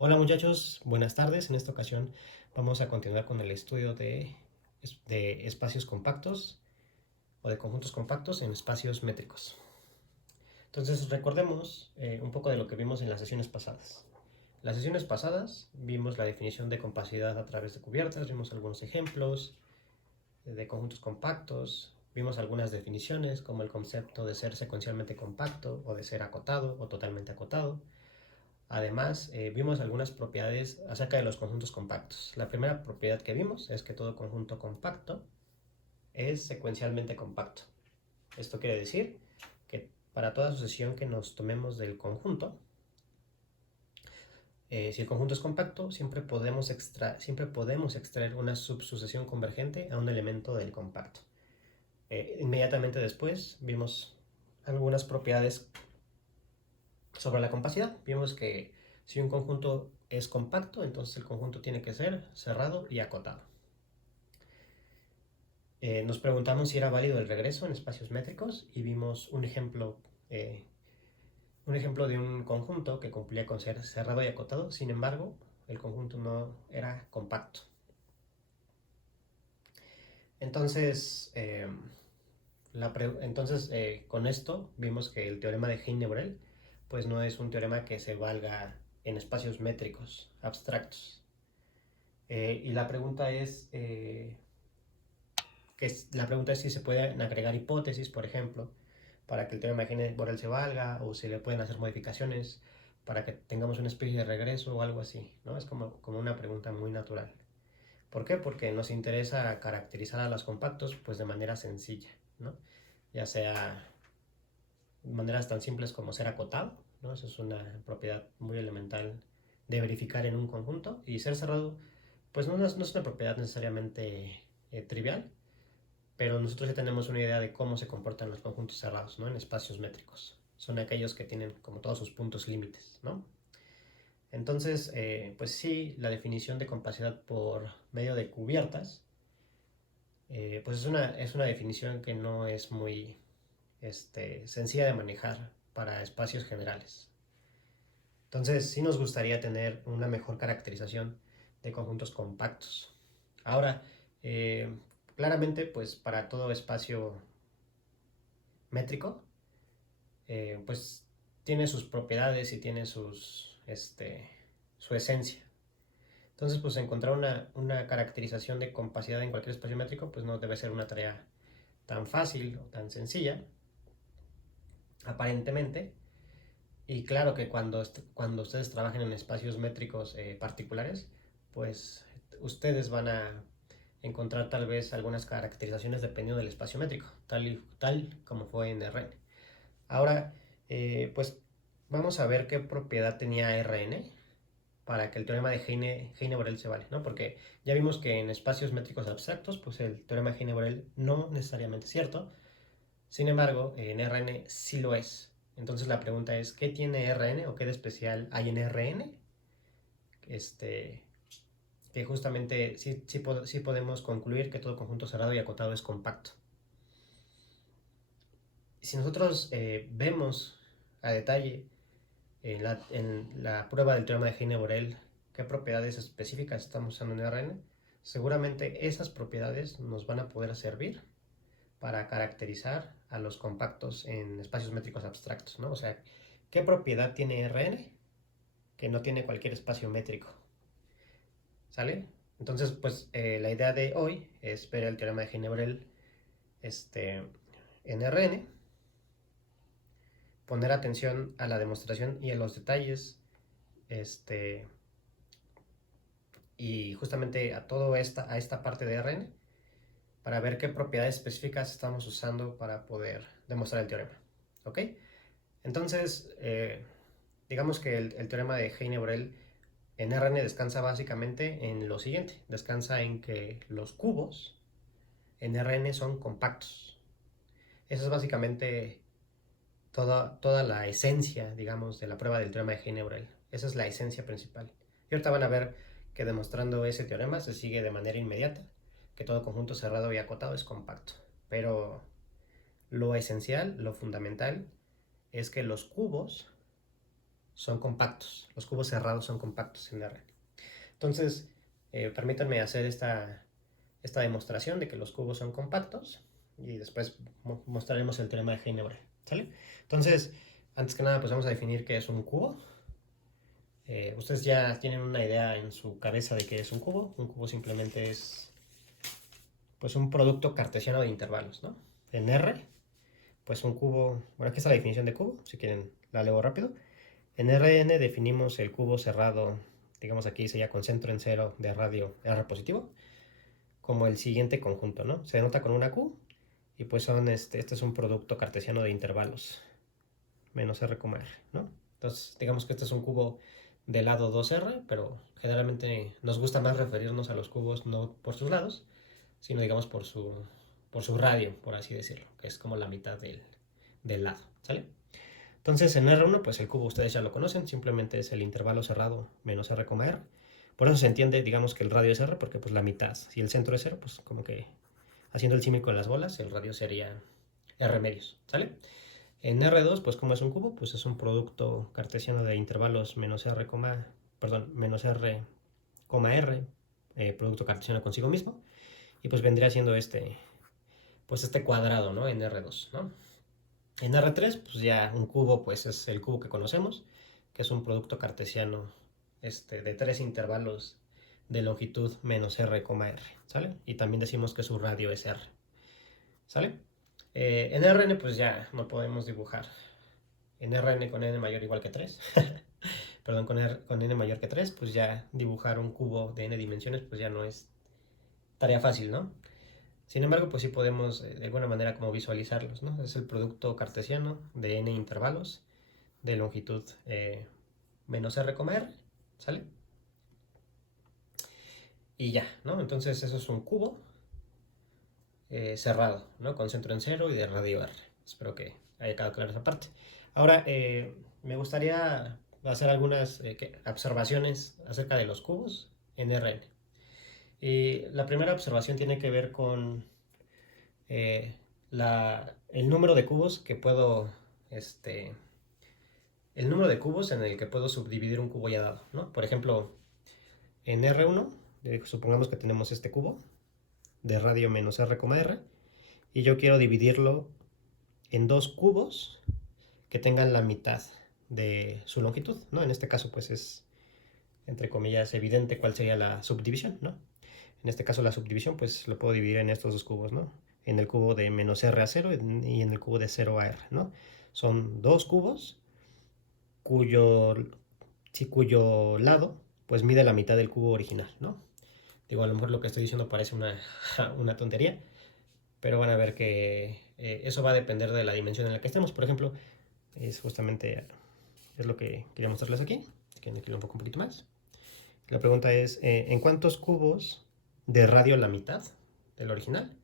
Hola muchachos, buenas tardes. En esta ocasión vamos a continuar con el estudio de espacios compactos o de conjuntos compactos en espacios métricos. Entonces recordemos un poco de lo que vimos en las sesiones pasadas. En las sesiones pasadas vimos la definición de compacidad a través de cubiertas, vimos algunos ejemplos de conjuntos compactos, vimos algunas definiciones como el concepto de ser secuencialmente compacto o de ser acotado o totalmente acotado. Además, vimos algunas propiedades acerca de los conjuntos compactos. La primera propiedad que vimos es que todo conjunto compacto es secuencialmente compacto. Esto quiere decir que para toda sucesión que nos tomemos del conjunto, si el conjunto es compacto, siempre podemos extraer una subsucesión convergente a un elemento del compacto. Inmediatamente después vimos algunas propiedades sobre la compacidad. Vimos que si un conjunto es compacto, entonces el conjunto tiene que ser cerrado y acotado. Nos preguntamos si era válido el regreso en espacios métricos y vimos un ejemplo de un conjunto que cumplía con ser cerrado y acotado. Sin embargo, el conjunto no era compacto. Entonces, con esto vimos que el teorema de Heine-Borel pues no es un teorema que se valga en espacios métricos abstractos. Y la pregunta es si se pueden agregar hipótesis, por ejemplo, para que el teorema de Heine-Borel se valga, o si le pueden hacer modificaciones para que tengamos una especie de regreso o algo así, ¿no? Es como una pregunta muy natural. ¿Por qué? Porque nos interesa caracterizar a los compactos pues de manera sencilla, ¿no? Ya sea maneras tan simples como ser acotado, ¿no? Eso es una propiedad muy elemental de verificar en un conjunto, y ser cerrado pues no es una propiedad necesariamente trivial, pero nosotros ya tenemos una idea de cómo se comportan los conjuntos cerrados, ¿no? En espacios métricos. Son aquellos que tienen como todos sus puntos límites, ¿no? Entonces, pues sí, la definición de compacidad por medio de cubiertas, pues es una definición que no es muy sencilla de manejar para espacios generales. Entonces, sí nos gustaría tener una mejor caracterización de conjuntos compactos. Ahora, eh, claramente, pues para todo espacio métrico, pues tiene sus propiedades y tiene su esencia. Entonces, pues encontrar una caracterización de compacidad en cualquier espacio métrico, pues no debe ser una tarea tan fácil o tan sencilla, aparentemente. Y claro que cuando ustedes trabajen en espacios métricos particulares, pues ustedes van a encontrar tal vez algunas caracterizaciones dependiendo del espacio métrico, tal como fue en Rn. Ahora, pues vamos a ver qué propiedad tenía Rn para que el teorema de Heine-Borel se vale, ¿no? Porque ya vimos que en espacios métricos abstractos, pues el teorema de Heine-Borel no necesariamente es cierto. Sin embargo, en Rn sí lo es. Entonces la pregunta es, ¿qué tiene Rn o qué de especial hay en Rn? Que justamente sí podemos concluir que todo conjunto cerrado y acotado es compacto. Si nosotros vemos a detalle en la prueba del teorema de Heine-Borel qué propiedades específicas estamos usando en Rn, seguramente esas propiedades nos van a poder servir para caracterizar a los compactos en espacios métricos abstractos, ¿no? O sea, ¿qué propiedad tiene Rn que no tiene cualquier espacio métrico? ¿Sale? Entonces, pues la idea de hoy es ver el teorema de Heine-Borel en Rn, poner atención a la demostración y a los detalles, y justamente a esta parte de Rn, para ver qué propiedades específicas estamos usando para poder demostrar el teorema. ¿Ok? Entonces, digamos que el teorema de Heine-Borel en Rn descansa básicamente en lo siguiente. Descansa en que los cubos en Rn son compactos. Esa es básicamente toda la esencia, digamos, de la prueba del teorema de Heine-Borel. Esa es la esencia principal. Y ahorita van a ver que demostrando ese teorema se sigue de manera inmediata que todo conjunto cerrado y acotado es compacto. Pero lo esencial, lo fundamental, es que los cubos son compactos. Los cubos cerrados son compactos en R. Entonces, permítanme hacer esta demostración de que los cubos son compactos y después mostraremos el teorema de Heisenberg, ¿sale? Entonces, antes que nada, pues vamos a definir qué es un cubo. Ustedes ya tienen una idea en su cabeza de qué es un cubo. Un cubo simplemente es pues un producto cartesiano de intervalos, ¿no? En R, pues un cubo, bueno, aquí está la definición de cubo, si quieren la leo rápido. En Rn definimos el cubo cerrado, digamos aquí sería con centro en cero de radio R positivo, como el siguiente conjunto, ¿no? Se denota con una Q y pues son este es un producto cartesiano de intervalos menos R, R, ¿no? Entonces, digamos que este es un cubo de lado 2R, pero generalmente nos gusta más referirnos a los cubos no por sus lados, sino digamos por su radio, por así decirlo, que es como la mitad del lado, ¿sale? Entonces en R1, pues el cubo ustedes ya lo conocen, simplemente es el intervalo cerrado menos R, R. Por eso se entiende, digamos, que el radio es R, porque pues la mitad, si el centro es 0, pues como que haciendo el símil con las bolas, el radio sería R medios, ¿sale? En R2, pues como es un cubo, pues es un producto cartesiano de intervalos menos R, menos R, R, producto cartesiano consigo mismo, y pues vendría siendo pues este cuadrado, ¿no? En R2, ¿no? En R3, pues ya un cubo, pues es el cubo que conocemos, que es un producto cartesiano de 3 intervalos de longitud menos R, R, ¿sale? Y también decimos que su radio es R, ¿sale? En Rn, pues ya no podemos dibujar. En Rn con n mayor o igual que 3, perdón, con n mayor que 3, pues ya dibujar un cubo de n dimensiones, pues ya no es tarea fácil, ¿no? Sin embargo, pues sí podemos de alguna manera como visualizarlos, ¿no? Es el producto cartesiano de n intervalos de longitud menos R, R, ¿sale? Y ya, ¿no? Entonces eso es un cubo cerrado, ¿no? Con centro en cero y de radio R. Espero que haya quedado clara esa parte. Ahora, me gustaría hacer algunas observaciones acerca de los cubos en Rn. Y la primera observación tiene que ver con el número de cubos que puedo, el número de cubos en el que puedo subdividir un cubo ya dado, ¿no? Por ejemplo, en R1, supongamos que tenemos este cubo de radio menos R, R, y yo quiero dividirlo en dos cubos que tengan la mitad de su longitud, ¿no? En este caso, pues es, entre comillas, evidente cuál sería la subdivisión, ¿no? En este caso la subdivisión, pues lo puedo dividir en estos dos cubos, ¿no? En el cubo de menos R a 0 y en el cubo de 0 a R, ¿no? Son dos cubos cuyo lado, pues mide la mitad del cubo original, ¿no? Digo, a lo mejor lo que estoy diciendo parece una tontería, pero van a ver que eso va a depender de la dimensión en la que estemos. Por ejemplo, es justamente lo que quería mostrarles aquí. Aquí un poquito más. La pregunta es, ¿en cuántos cubos de radio la mitad del original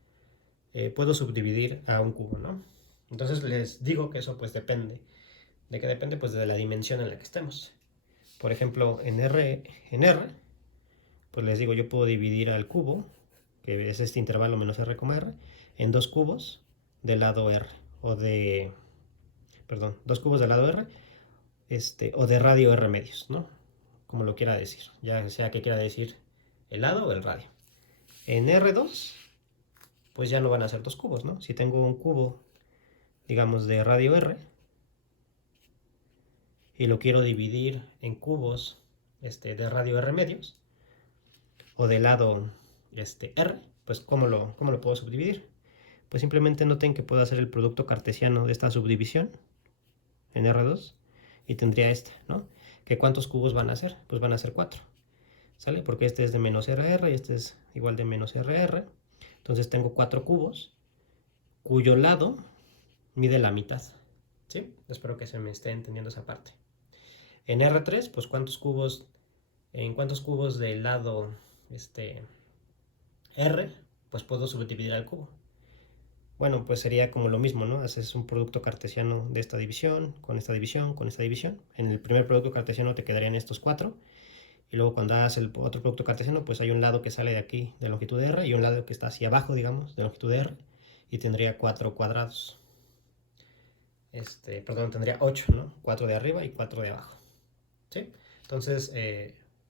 puedo subdividir a un cubo, ¿no? Entonces les digo que eso pues depende. ¿De qué depende? Pues de la dimensión en la que estemos. Por ejemplo, en R, pues les digo, yo puedo dividir al cubo, que es este intervalo menos R, R, en dos cubos del lado R, dos cubos del lado R, o de radio R medios, ¿no? Como lo quiera decir, ya sea que quiera decir el lado o el radio. En R2, pues ya no van a ser dos cubos, ¿no? Si tengo un cubo, digamos, de radio R, y lo quiero dividir en cubos de radio R medios, o de lado R, pues ¿cómo lo puedo subdividir? Pues simplemente noten que puedo hacer el producto cartesiano de esta subdivisión en R2 y tendría ¿no? ¿Que cuántos cubos van a ser? Pues van a ser 4, ¿sale? Porque este es de menos RR y este es igual de menos RR. Entonces tengo 4 cubos cuyo lado mide la mitad, ¿sí? Espero que se me esté entendiendo esa parte. En R3, pues ¿en cuántos cubos del lado R, pues puedo subdividir al cubo? Bueno, pues sería como lo mismo, ¿no? Haces un producto cartesiano de esta división, con esta división, con esta división. En el primer producto cartesiano te quedarían estos 4. Y luego cuando hagas el otro producto cartesiano, pues hay un lado que sale de aquí de longitud de R y un lado que está hacia abajo, digamos, de longitud de R. Y tendría 4 cuadrados. Perdón, tendría 8, ¿no? 4 de arriba y 4 de abajo. ¿sí? Entonces,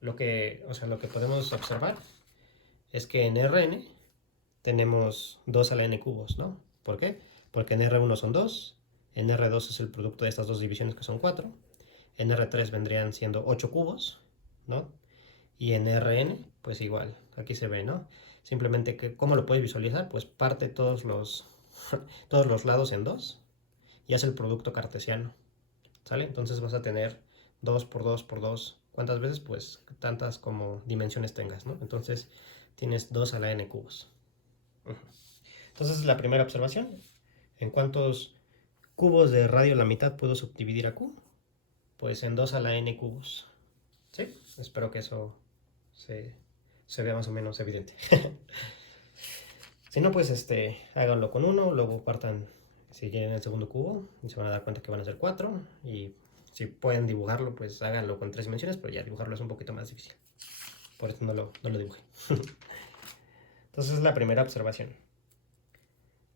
lo que podemos observar es que en Rn tenemos 2 a la n cubos, ¿no? ¿Por qué? Porque en R1 son 2, en R2 es el producto de estas dos divisiones que son 4, en R3 vendrían siendo 8 cubos, ¿no? Y en Rn, pues igual, aquí se ve, ¿no? Simplemente que, ¿cómo lo puedes visualizar? Pues parte todos los lados en 2 y hace el producto cartesiano, ¿sale? Entonces vas a tener 2 por 2 por 2. ¿Cuántas veces? Pues tantas como dimensiones tengas, ¿no? Entonces tienes 2 a la n cubos. Entonces la primera observación, ¿en cuántos cubos de radio la mitad puedo subdividir a q? Pues en 2 a la n cubos. ¿Sí? Espero que eso se vea más o menos evidente. Si no, pues háganlo con 1, luego partan si quieren el segundo cubo y se van a dar cuenta que van a ser 4. Y si pueden dibujarlo, pues háganlo con 3 dimensiones, pero ya dibujarlo es un poquito más difícil. Por eso no lo dibujé. Entonces es la primera observación.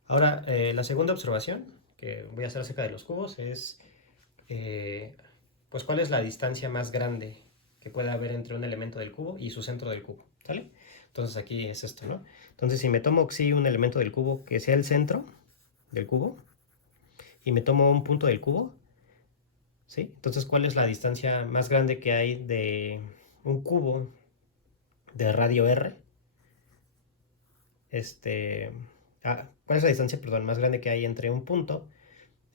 Ahora, la segunda observación que voy a hacer acerca de los cubos es, pues, ¿cuál es la distancia más grande que puede haber entre un elemento del cubo y su centro del cubo? ¿Sale? Entonces aquí es esto, ¿no? Entonces si me tomo xi un elemento del cubo que sea el centro del cubo y me tomo un punto del cubo, ¿sí? Entonces, ¿cuál es la distancia más grande que hay de un cubo de radio r? ¿Cuál es la distancia, perdón, más grande que hay entre un punto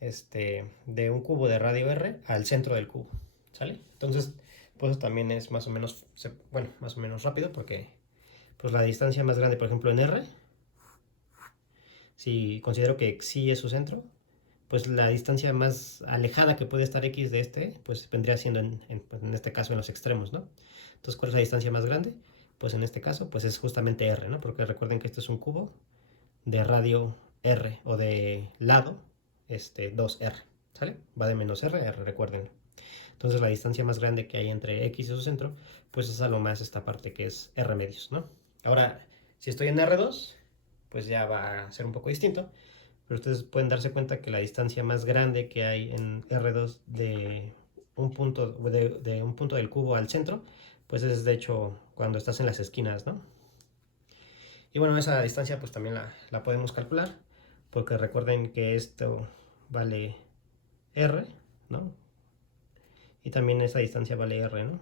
de un cubo de radio r al centro del cubo? ¿Sale? Entonces, pues también es más o menos, bueno, más o menos rápido porque pues la distancia más grande, por ejemplo, en r, si considero que xi es su centro, pues la distancia más alejada que puede estar x de pues vendría siendo pues en este caso en los extremos, ¿no? Entonces, ¿cuál es la distancia más grande? Pues en este caso, pues es justamente r, ¿no? Porque recuerden que este es un cubo de radio r o de lado 2r, ¿sale? Va de menos r a r, recuerden. Entonces la distancia más grande que hay entre x y su centro, pues es a lo más esta parte que es r medios, ¿no? Ahora, si estoy en R2, pues ya va a ser un poco distinto, pero ustedes pueden darse cuenta que la distancia más grande que hay en R2 de un punto del cubo al centro, pues es de hecho cuando estás en las esquinas, ¿no? Y bueno, esa distancia pues también la podemos calcular, porque recuerden que esto vale r, ¿no? Y también esa distancia vale r, ¿no?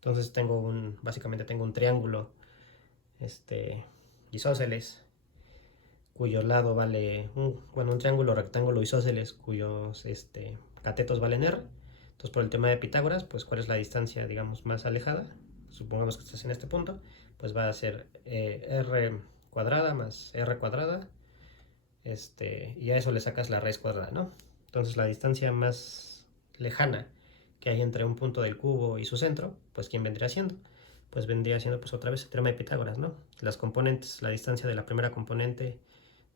Entonces básicamente tengo un triángulo isósceles cuyo lado vale, un triángulo rectángulo isósceles cuyos catetos valen r. Entonces por el tema de Pitágoras, pues cuál es la distancia, digamos, más alejada. Supongamos que estás en este punto, pues va a ser r cuadrada más r cuadrada, y a eso le sacas la raíz cuadrada, ¿no? Entonces la distancia más lejana que hay entre un punto del cubo y su centro, pues ¿quién vendría siendo? Pues vendría siendo pues otra vez el teorema de Pitágoras, ¿no? Las componentes, la distancia de la primera componente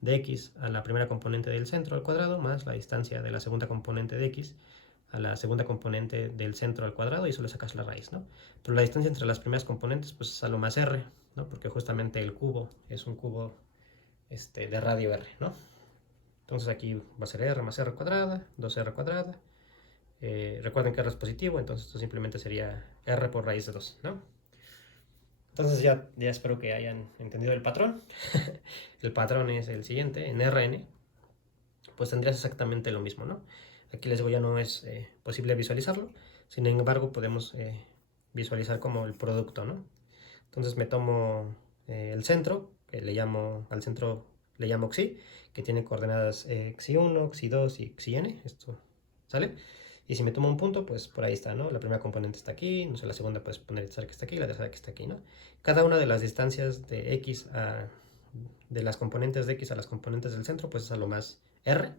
de x a la primera componente del centro al cuadrado más la distancia de la segunda componente de x a la segunda componente del centro al cuadrado y eso le sacas la raíz, ¿no? Pero la distancia entre las primeras componentes pues es a lo más r, ¿no? Porque justamente el cubo es un cubo de radio r, ¿no? Entonces aquí va a ser r más r cuadrada, 2r cuadrada. Recuerden que r es positivo, entonces esto simplemente sería r por raíz de 2, ¿no? Entonces ya espero que hayan entendido el patrón. El patrón es el siguiente, en Rn, pues tendrías exactamente lo mismo, ¿no? Aquí les digo, ya no es posible visualizarlo, sin embargo podemos visualizar como el producto, ¿no? Entonces me tomo el centro, que al centro le llamo xi, que tiene coordenadas xi1, xi2 y xin, esto, ¿sale? Y si me tomo un punto, pues por ahí está, ¿no? La primera componente está aquí, no sé, la segunda puedes poner que está aquí, la tercera que está aquí, ¿no? Cada una de las distancias de las componentes de x a las componentes del centro, pues es a lo más r,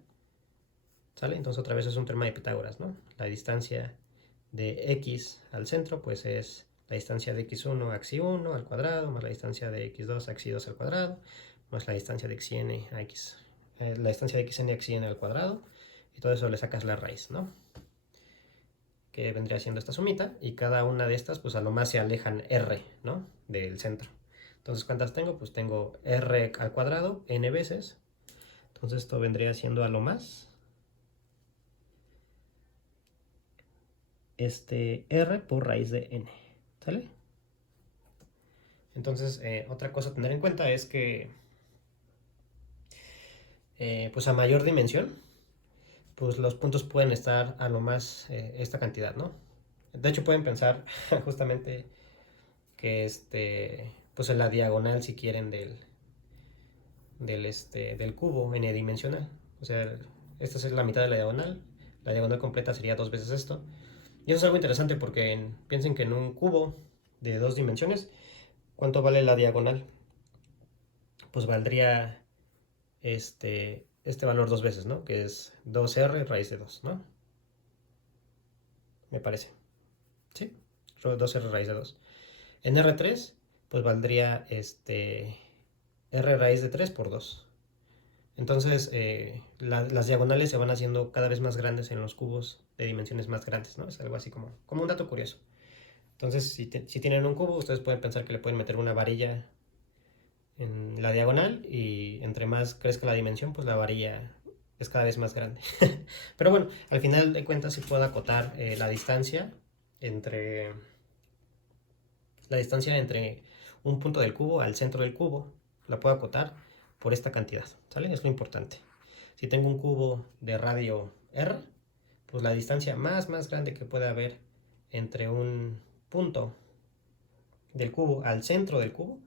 ¿sale? Entonces otra vez es un teorema de Pitágoras, ¿no? La distancia de x al centro, pues es la distancia de x1 a xi1 al cuadrado, más la distancia de x2 a xi2 al cuadrado, más la distancia de xn a la distancia de xn a xn al cuadrado, y todo eso le sacas la raíz, ¿no? Que vendría siendo esta sumita, y cada una de estas, pues a lo más se alejan r, ¿no? Del centro. Entonces, ¿cuántas tengo? Pues tengo r al cuadrado n veces. Entonces esto vendría siendo a lo más R por raíz de n, ¿sale? Entonces, otra cosa a tener en cuenta es que, pues a mayor dimensión, pues los puntos pueden estar a lo más esta cantidad, ¿no? De hecho, pueden pensar justamente que pues en la diagonal, si quieren, del cubo n-dimensional. O sea, esta es la mitad de la diagonal completa sería 2 veces esto. Y eso es algo interesante porque piensen que en un cubo de 2 dimensiones, ¿cuánto vale la diagonal? Pues valdría este valor 2 veces, ¿no? Que es 2r raíz de 2, ¿no? Me parece. ¿Sí? 2r raíz de 2. En R3, pues valdría r raíz de 3 por 2. Entonces, las diagonales se van haciendo cada vez más grandes en los cubos de dimensiones más grandes, ¿no? Es algo así como un dato curioso. Entonces, si tienen un cubo, ustedes pueden pensar que le pueden meter una varilla en la diagonal y entre más crezca la dimensión, pues la varilla es cada vez más grande. Pero bueno, al final de cuentas sí puedo acotar la distancia entre un punto del cubo al centro del cubo. La puedo acotar por esta cantidad, ¿sale? Es lo importante. Si tengo un cubo de radio r, pues la distancia más grande que puede haber entre un punto del cubo al centro del cubo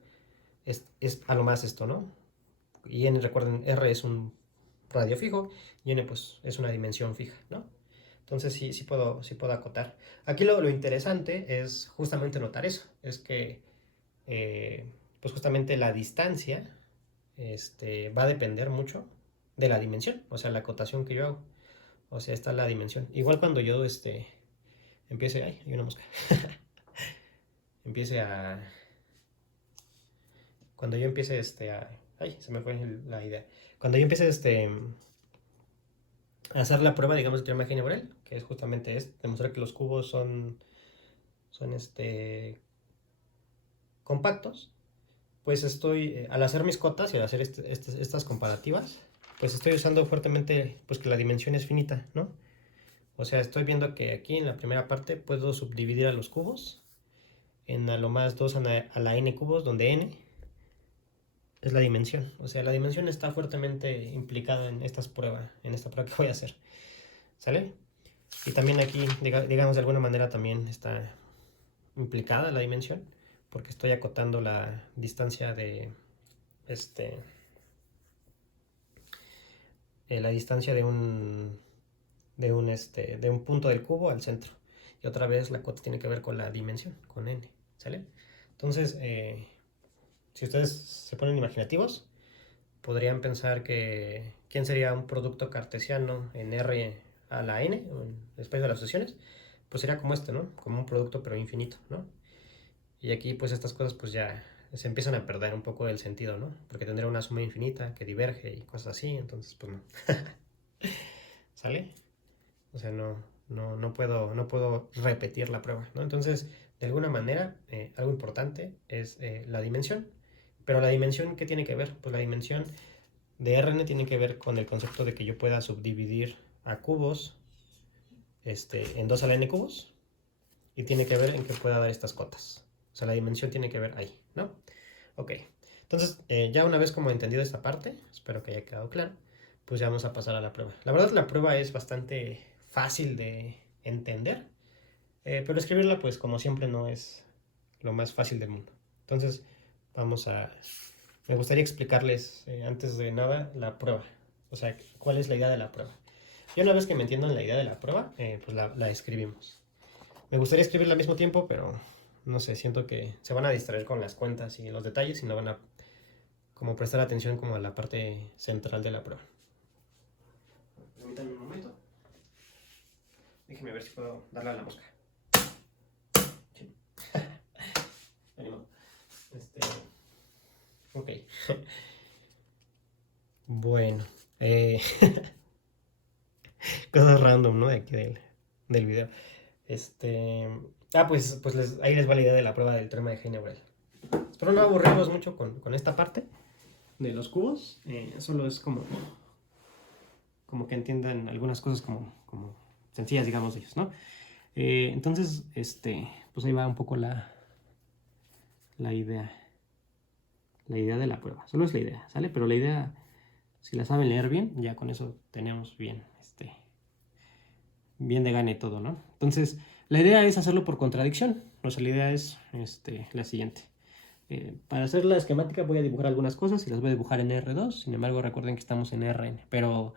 es a lo más esto, ¿no? Y n, recuerden, r es un radio fijo y n pues es una dimensión fija, ¿no? Entonces sí puedo acotar. Aquí lo interesante es justamente notar eso, es que pues justamente la distancia va a depender mucho de la dimensión, o sea, la acotación que yo hago. O sea, esta es la dimensión. Igual cuando yo empiece, ay, hay una mosca. empiece a Cuando yo empiece ay, se me fue la idea. Cuando yo empiece a hacer la prueba, digamos, de teorema de Heine-Borel, que es justamente demostrar que los cubos son compactos, pues al hacer mis cotas y al hacer estas comparativas, pues estoy usando fuertemente pues que la dimensión es finita, ¿no? O sea, estoy viendo que aquí en la primera parte puedo subdividir a los cubos en a lo más 2 a la n cubos, donde n es la dimensión. O sea, la dimensión está fuertemente implicada en esta prueba que voy a hacer. ¿Sale? Y también aquí, digamos, de alguna manera también está implicada la dimensión, porque estoy acotando la distancia la distancia de un punto del cubo al centro. Y otra vez la cota tiene que ver con la dimensión, con n, ¿sale? Entonces, si ustedes se ponen imaginativos, podrían pensar que ¿quién sería un producto cartesiano en R a la n, o en el espacio de las sucesiones? Pues sería como ¿no? Como un producto pero infinito, ¿no? Y aquí pues estas cosas pues ya se empiezan a perder un poco el sentido, ¿no? Porque tendría una suma infinita que diverge y cosas así, entonces pues no. ¿Sale? O sea, no puedo repetir la prueba, ¿no? Entonces, de alguna manera, algo importante es la dimensión. Pero la dimensión, ¿qué tiene que ver? Pues la dimensión de Rn tiene que ver con el concepto de que yo pueda subdividir a cubos en 2 a la n cubos, y tiene que ver en que pueda dar estas cotas. O sea, la dimensión tiene que ver ahí, ¿no? Ok, entonces ya una vez como entendido esta parte, espero que haya quedado claro, pues ya vamos a pasar a la prueba. La verdad la prueba es bastante fácil de entender, pero escribirla pues como siempre no es lo más fácil del mundo. Entonces me gustaría explicarles antes de nada la prueba, o sea, cuál es la idea de la prueba. Y una vez que me entiendan la idea de la prueba, pues la escribimos. Me gustaría escribirla al mismo tiempo, pero no sé, siento que se van a distraer con las cuentas y los detalles y no van a como prestar atención como a la parte central de la prueba. Permítanme un momento. Déjenme ver si puedo darle a la mosca. Sí. Ok. Bueno. Cosas random, ¿no? De aquí del video. Pues ahí les va la idea de la prueba del teorema de Heine-Borel. Espero no aburrirlos mucho con esta parte de los cubos. Solo es como que entiendan algunas cosas como sencillas, digamos, de ellos, ¿no? Entonces, pues ahí va un poco la idea. La idea de la prueba. Solo es la idea, ¿sale? Pero la idea, si la saben leer bien, ya con eso tenemos bien, bien de gane todo, ¿no? Entonces, la idea es hacerlo por contradicción. O sea, la idea es la siguiente. Para hacer la esquemática voy a dibujar algunas cosas y las voy a dibujar en R2. Sin embargo, recuerden que estamos en RN. Pero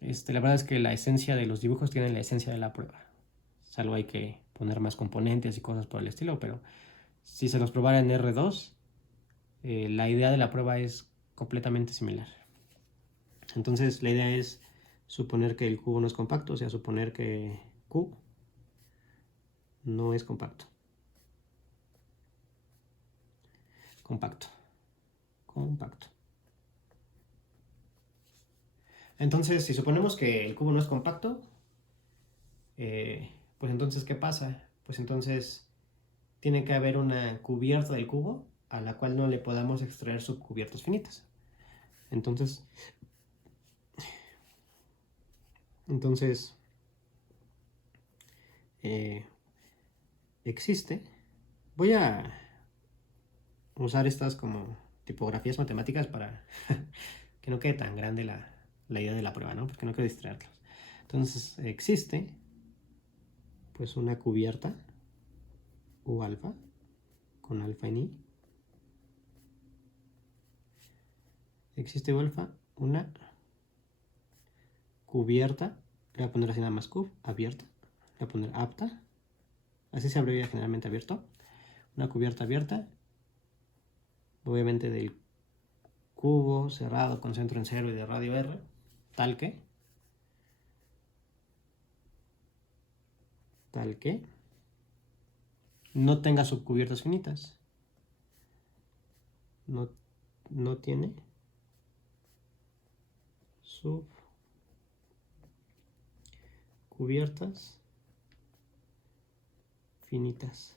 la verdad es que la esencia de los dibujos tiene la esencia de la prueba. Salvo hay que poner más componentes y cosas por el estilo. Pero si se los probara en R2, la idea de la prueba es completamente similar. Entonces, la idea es suponer que el cubo no es compacto, o sea, suponer que Q no es compacto. Compacto. Compacto. Entonces, si suponemos que el cubo no es compacto, pues entonces, ¿qué pasa? Pues entonces tiene que haber una cubierta del cubo a la cual no le podamos extraer subcubiertas finitas. Entonces, existe. Voy a usar estas como tipografías matemáticas para que no quede tan grande la idea de la prueba, ¿no? Porque no quiero distraerlos. Entonces, existe pues una cubierta U alfa con alfa en I. Existe U alfa, una cubierta, le voy a poner así nada más cub, abierta, le voy a poner apta, así se abrevia generalmente abierto, una cubierta abierta, obviamente del cubo cerrado con centro en 0 y de radio R, tal que no tenga subcubiertas finitas, no tiene subcubiertas finitas.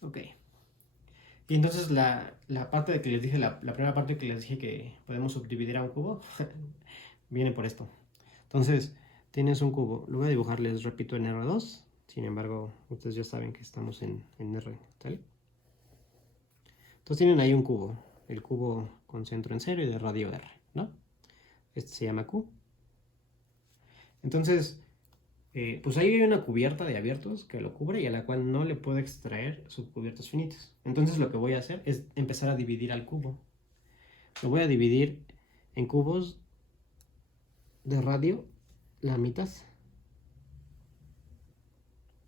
Ok. Y entonces la parte de que les dije, la primera parte que les dije que podemos subdividir a un cubo, viene por esto. Entonces, tienes un cubo, lo voy a dibujar, les repito, en R2. Sin embargo, ustedes ya saben que estamos en R, ¿vale? Entonces tienen ahí un cubo, el cubo con centro en 0 y de radio R, ¿no? Este se llama Q. Entonces, pues ahí hay una cubierta de abiertos que lo cubre y a la cual no le puedo extraer subcubiertas finitas. Entonces lo que voy a hacer es empezar a dividir al cubo. Lo voy a dividir en cubos de radio la mitad.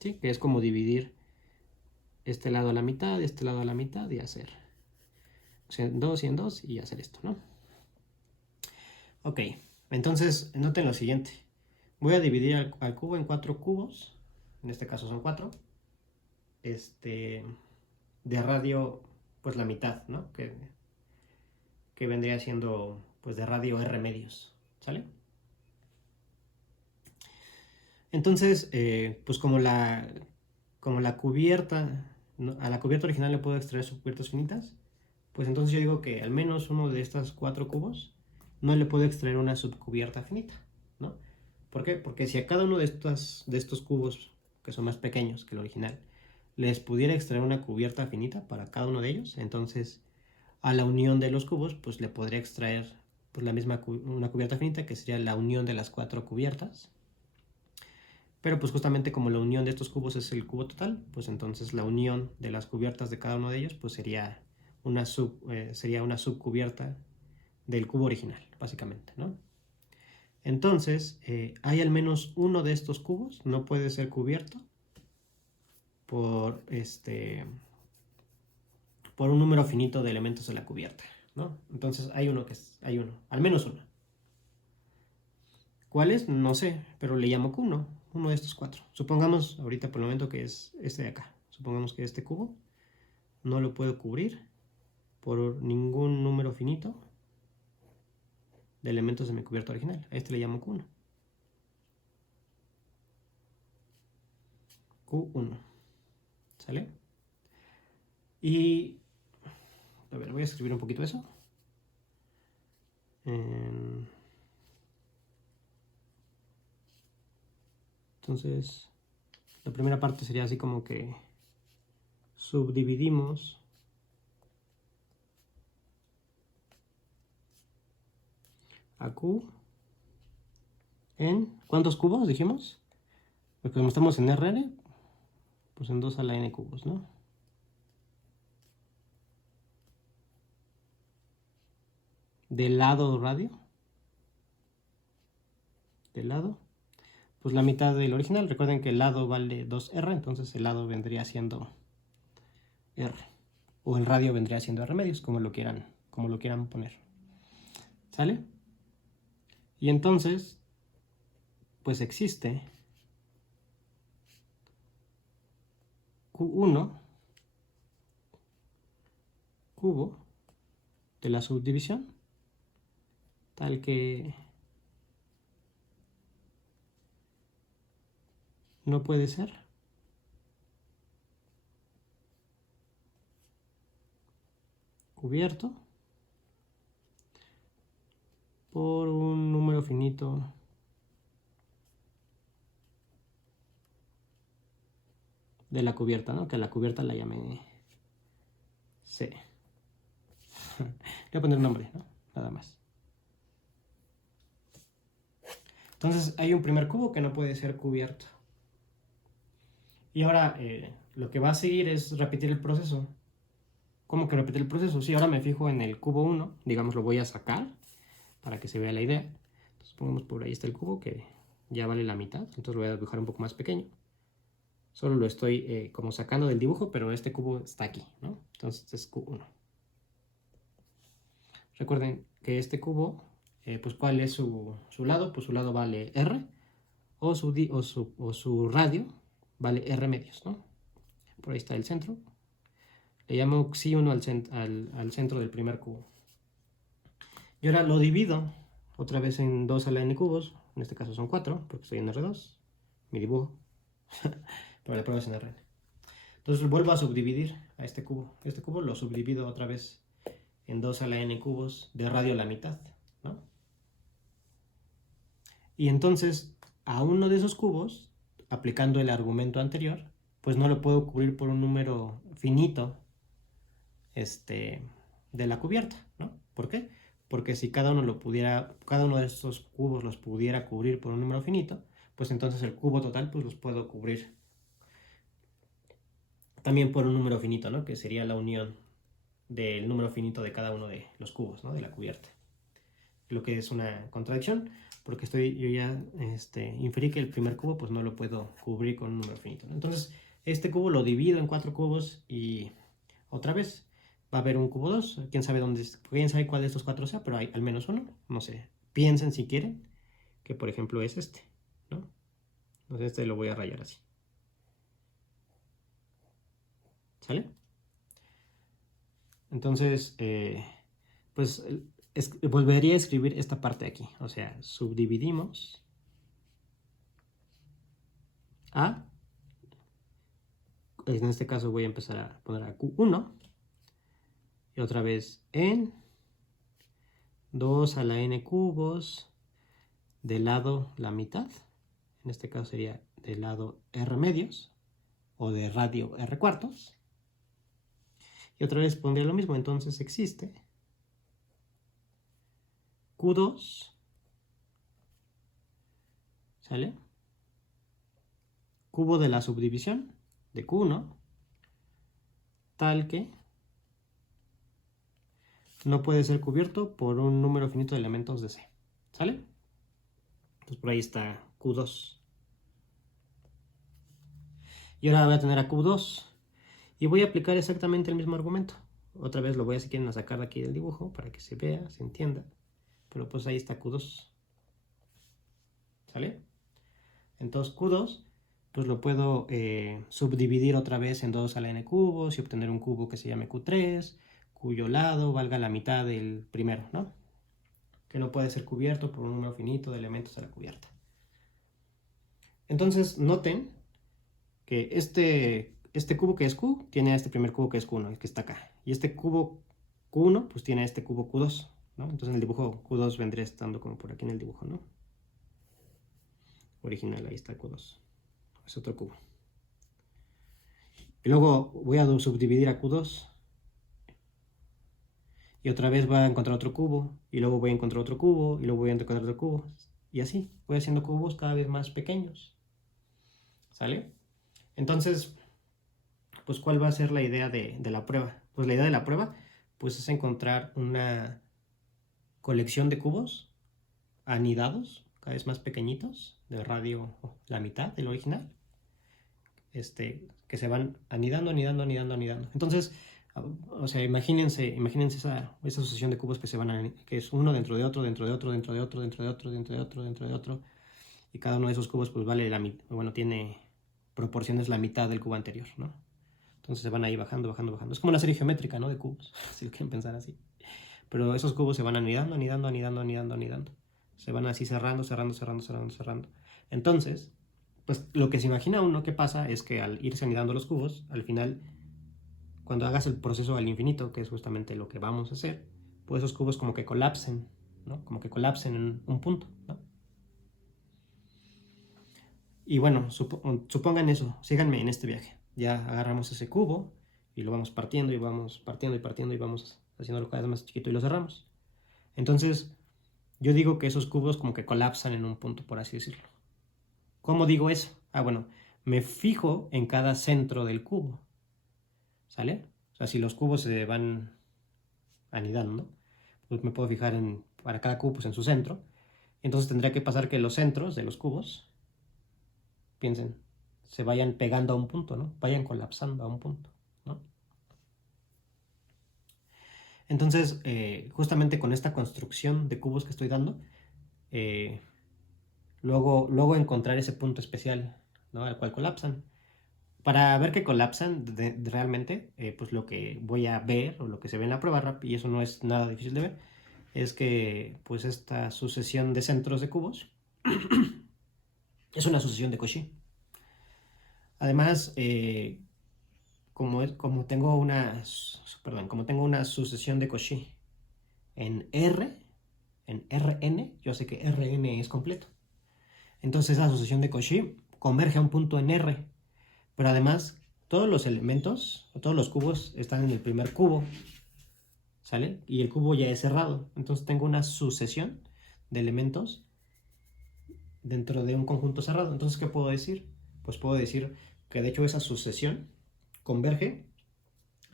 ¿Sí? Que es como dividir este lado a la mitad, este lado a la mitad y hacer 2 y en 2 y hacer esto, ¿no? Ok, entonces noten lo siguiente. Voy a dividir al cubo en 4 cubos, en este caso son 4, de radio, pues la mitad, ¿no? Que vendría siendo, pues de radio R medios, ¿sale? Entonces, pues como la cubierta, ¿no? A la cubierta original le puedo extraer subcubiertas finitas, pues entonces yo digo que al menos uno de estos 4 cubos no le puedo extraer una subcubierta finita, ¿no? ¿Por qué? Porque si a cada uno de estos cubos, que son más pequeños que el original, les pudiera extraer una cubierta finita para cada uno de ellos, entonces a la unión de los cubos, pues le podría extraer pues, una cubierta finita, que sería la unión de las 4 cubiertas. Pero pues justamente como la unión de estos cubos es el cubo total, pues entonces la unión de las cubiertas de cada uno de ellos pues sería una subcubierta del cubo original, básicamente, ¿no? Entonces, hay al menos uno de estos cubos, no puede ser cubierto por, por un número finito de elementos de la cubierta, ¿no? Entonces hay uno, al menos uno. ¿Cuál es? No sé, pero le llamo Q1, uno de estos 4. Supongamos ahorita por el momento que es este de acá. Supongamos que este cubo no lo puedo cubrir por ningún número finito de elementos de mi cubierta original. A este le llamo Q1. Q1. ¿Sale? Y, a ver, voy a escribir un poquito eso. Entonces, la primera parte sería así como que subdividimos a Q en... ¿Cuántos cubos dijimos? Porque como estamos en Rn, pues en 2 a la n cubos, ¿no? Del lado radio. Del lado. Pues la mitad del original. Recuerden que el lado vale 2R, entonces el lado vendría siendo R. O el radio vendría siendo R medios, como lo quieran poner. ¿Sale? Y entonces, pues existe Q1 cubo de la subdivisión, tal que no puede ser cubierto por un número finito de la cubierta, ¿no? Que a la cubierta la llamé C. Voy a poner nombre, ¿no? Nada más. Entonces hay un primer cubo que no puede ser cubierto. Y ahora lo que va a seguir es repetir el proceso. ¿Cómo que repetir el proceso? Si ahora me fijo en el cubo 1, digamos lo voy a sacar para que se vea la idea. Entonces pongamos por ahí está el cubo que ya vale la mitad, entonces lo voy a dibujar un poco más pequeño. Solo lo estoy como sacando del dibujo, pero este cubo está aquí, ¿no? Entonces este es Q1. Recuerden que este cubo, pues ¿cuál es su lado? Pues su lado vale R, o su radio vale R medios, ¿no? Por ahí está el centro. Le llamo Xi1 al centro del primer cubo. Y ahora lo divido otra vez en 2 a la n cubos. En este caso son 4, porque estoy en R2. Mi dibujo. Pero la prueba es en Rn. Entonces vuelvo a subdividir a este cubo. Este cubo lo subdivido otra vez en 2 a la n cubos de radio a la mitad, ¿no? Y entonces a uno de esos cubos, aplicando el argumento anterior, pues no lo puedo cubrir por un número finito de la cubierta, ¿no? ¿Por qué? Porque si cada uno de estos cubos los pudiera cubrir por un número finito, pues entonces el cubo total pues los puedo cubrir también por un número finito, ¿no? Que sería la unión del número finito de cada uno de los cubos, ¿no? De la cubierta. Lo que es una contradicción, porque yo ya inferí que el primer cubo pues no lo puedo cubrir con un número finito, ¿no? Entonces este cubo lo divido en 4 cubos y otra vez va a haber un cubo 2, quién sabe cuál de estos 4 sea, pero hay al menos uno, no sé, piensen si quieren que por ejemplo es este, ¿no? Entonces este lo voy a rayar así. ¿Sale? Entonces, pues volvería a escribir esta parte aquí, o sea, subdividimos a, en este caso voy a empezar a poner a Q1, y otra vez en 2 a la n cubos, del lado la mitad, en este caso sería del lado R medios, o de radio R cuartos, y otra vez pondría lo mismo, entonces existe Q2, ¿sale? Cubo de la subdivisión de Q1, tal que no puede ser cubierto por un número finito de elementos de C, ¿sale? Entonces por ahí está Q2. Y ahora voy a tener a Q2 y voy a aplicar exactamente el mismo argumento. Otra vez lo voy a, si quieren, a sacar de aquí del dibujo para que se vea, se entienda. Pero pues ahí está Q2. ¿Sale? Entonces Q2 pues lo puedo subdividir otra vez en 2 a la n cubos y obtener un cubo que se llame Q3, cuyo lado valga la mitad del primero, ¿no? Que no puede ser cubierto por un número finito de elementos a la cubierta. Entonces noten que este cubo que es Q tiene a este primer cubo que es Q1, el que está acá. Y este cubo Q1 pues tiene a este cubo Q2, ¿no? Entonces en el dibujo Q2 vendría estando como por aquí en el dibujo, ¿no? Original, ahí está Q2. es otro cubo. Y luego voy a subdividir a Q2. Y otra vez voy a encontrar otro cubo. Y luego voy a encontrar otro cubo. Y luego voy a encontrar otro cubo. Y así, voy haciendo cubos cada vez más pequeños. ¿Sale? Entonces, pues, ¿cuál va a ser la idea de la prueba? Pues la idea de la prueba, pues, es encontrar una colección de cubos anidados, cada vez más pequeñitos, de radio la mitad del original, que se van anidando. Entonces, o sea, imagínense esa sucesión de cubos que se van que es uno dentro de otro, dentro de otro, dentro de otro, dentro de otro, dentro de otro, dentro de otro, y cada uno de esos cubos pues vale tiene proporciones la mitad del cubo anterior, ¿no? Entonces se van ahí bajando. Es como una serie geométrica, ¿no? De cubos, si lo quieren pensar así. Pero esos cubos se van anidando. Se van así cerrando. Entonces, pues lo que se imagina uno que pasa es que al irse anidando los cubos, al final, cuando hagas el proceso al infinito, que es justamente lo que vamos a hacer, pues esos cubos como que colapsen, ¿no? Como que colapsen en un punto, ¿no? Y bueno, supongan eso, síganme en este viaje. Ya agarramos ese cubo y lo vamos partiendo y vamos haciéndolo cada vez más chiquito y lo cerramos. Entonces, yo digo que esos cubos como que colapsan en un punto, por así decirlo. ¿Cómo digo eso? Bueno, me fijo en cada centro del cubo, ¿sale? O sea, si los cubos se van anidando, pues me puedo fijar para cada cubo pues en su centro. Entonces tendría que pasar que los centros de los cubos, piensen, se vayan pegando a un punto, ¿no? Vayan colapsando a un punto, ¿no? Entonces, justamente con esta construcción de cubos que estoy dando, luego encontrar ese punto especial, ¿no? Al cual colapsan. Para ver que colapsan realmente, pues lo que voy a ver o lo que se ve en la prueba RAP, y eso no es nada difícil de ver, es que pues esta sucesión de centros de cubos es una sucesión de Cauchy. Además, como tengo una sucesión de Cauchy en Rn, yo sé que Rn es completo. Entonces esa sucesión de Cauchy converge a un punto en R. Pero además, todos los elementos, o todos los cubos están en el primer cubo, ¿sale? Y el cubo ya es cerrado. Entonces tengo una sucesión de elementos dentro de un conjunto cerrado. Entonces, ¿qué puedo decir? Pues puedo decir que de hecho esa sucesión converge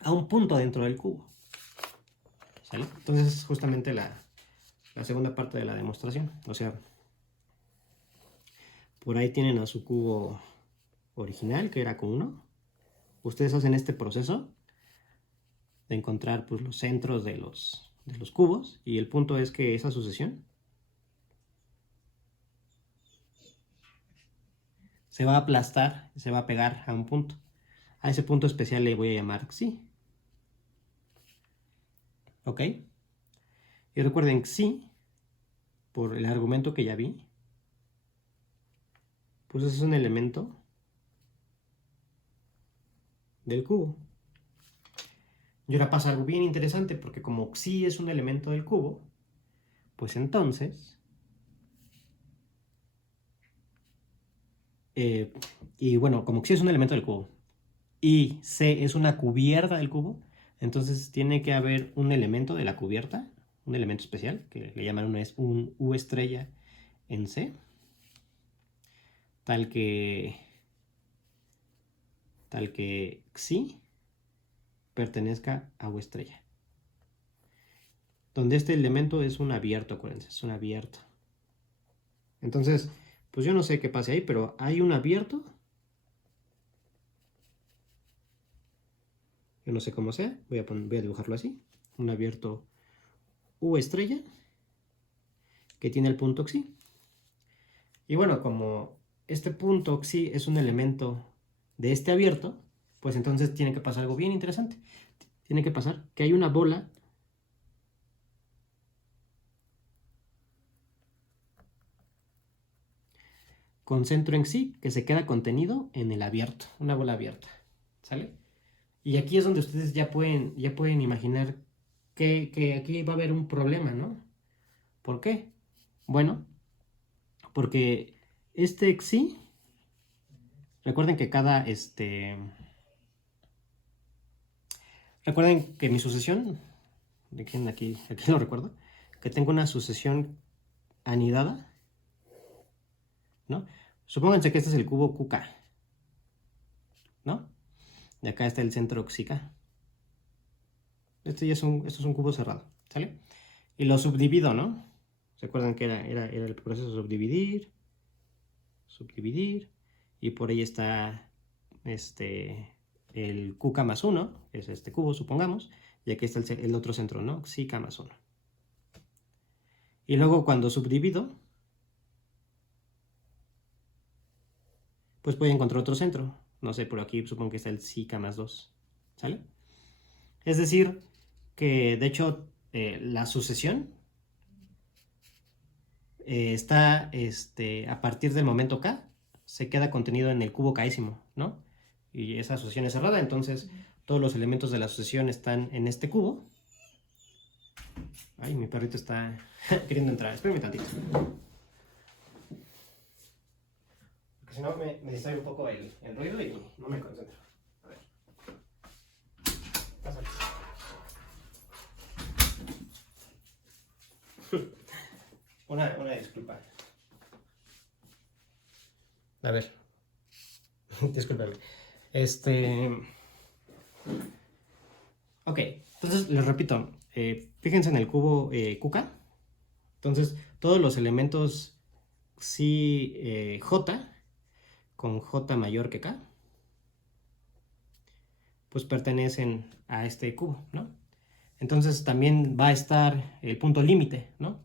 a un punto dentro del cubo, ¿sale? Entonces es justamente la segunda parte de la demostración. O sea, por ahí tienen a su cubo original, que era con 1. Ustedes hacen este proceso de encontrar pues, los centros de los cubos, y el punto es que esa sucesión se va a aplastar, se va a pegar a un punto. A ese punto especial le voy a llamar Xi. ¿Ok? Y recuerden, Xi, por el argumento que ya vi, pues es un elemento del cubo. Y ahora pasa algo bien interesante, porque como Xi es un elemento del cubo, pues entonces, y bueno, como Xi es un elemento del cubo, y C es una cubierta del cubo, entonces tiene que haber un elemento de la cubierta, un elemento especial, que le llaman un U estrella en C, tal que Xi pertenezca a U estrella. Donde este elemento es un abierto, acuérdense, es un abierto. Entonces, pues yo no sé qué pase ahí, pero hay un abierto. Yo no sé cómo sea, voy a dibujarlo así. Un abierto U estrella que tiene el punto Xi. Y bueno, como este punto Xi es un elemento de este abierto, pues entonces tiene que pasar algo bien interesante. Tiene que pasar que hay una bola con centro en Xi que se queda contenido en el abierto, una bola abierta, ¿sale? Y aquí es donde ustedes ya pueden imaginar que aquí va a haber un problema, ¿no? ¿Por qué? Bueno, porque este Xi recuerden que recuerden que mi sucesión, aquí lo recuerdo, que tengo una sucesión anidada, ¿no? Supónganse que este es el cubo QK, ¿no? Y acá está el centro XK. Esto es un cubo cerrado, ¿sale? Y lo subdivido, ¿no? Recuerdan que era el proceso de subdividir, y por ahí está el QK más 1, es este cubo, supongamos, y aquí está el otro centro, ¿no? XK más 1. Y luego cuando subdivido, pues voy a encontrar otro centro. No sé, por aquí supongo que está el XK más 2, ¿sale? Es decir, que de hecho la sucesión está a partir del momento K, se queda contenido en el cubo K'ísimo, ¿no? Y esa sucesión es cerrada, entonces todos los elementos de la sucesión están en este cubo. Ay, mi perrito está queriendo entrar, espérame tantito. Porque si no me distrae un poco el ruido y no me concentro. A ver. Pásale. Una disculpa. A ver. Discúlpame. Ok, entonces les repito. Fíjense en el cubo QK. Entonces, todos los elementos J con J mayor que K, pues pertenecen a este cubo, ¿no? Entonces también va a estar el punto límite, ¿no?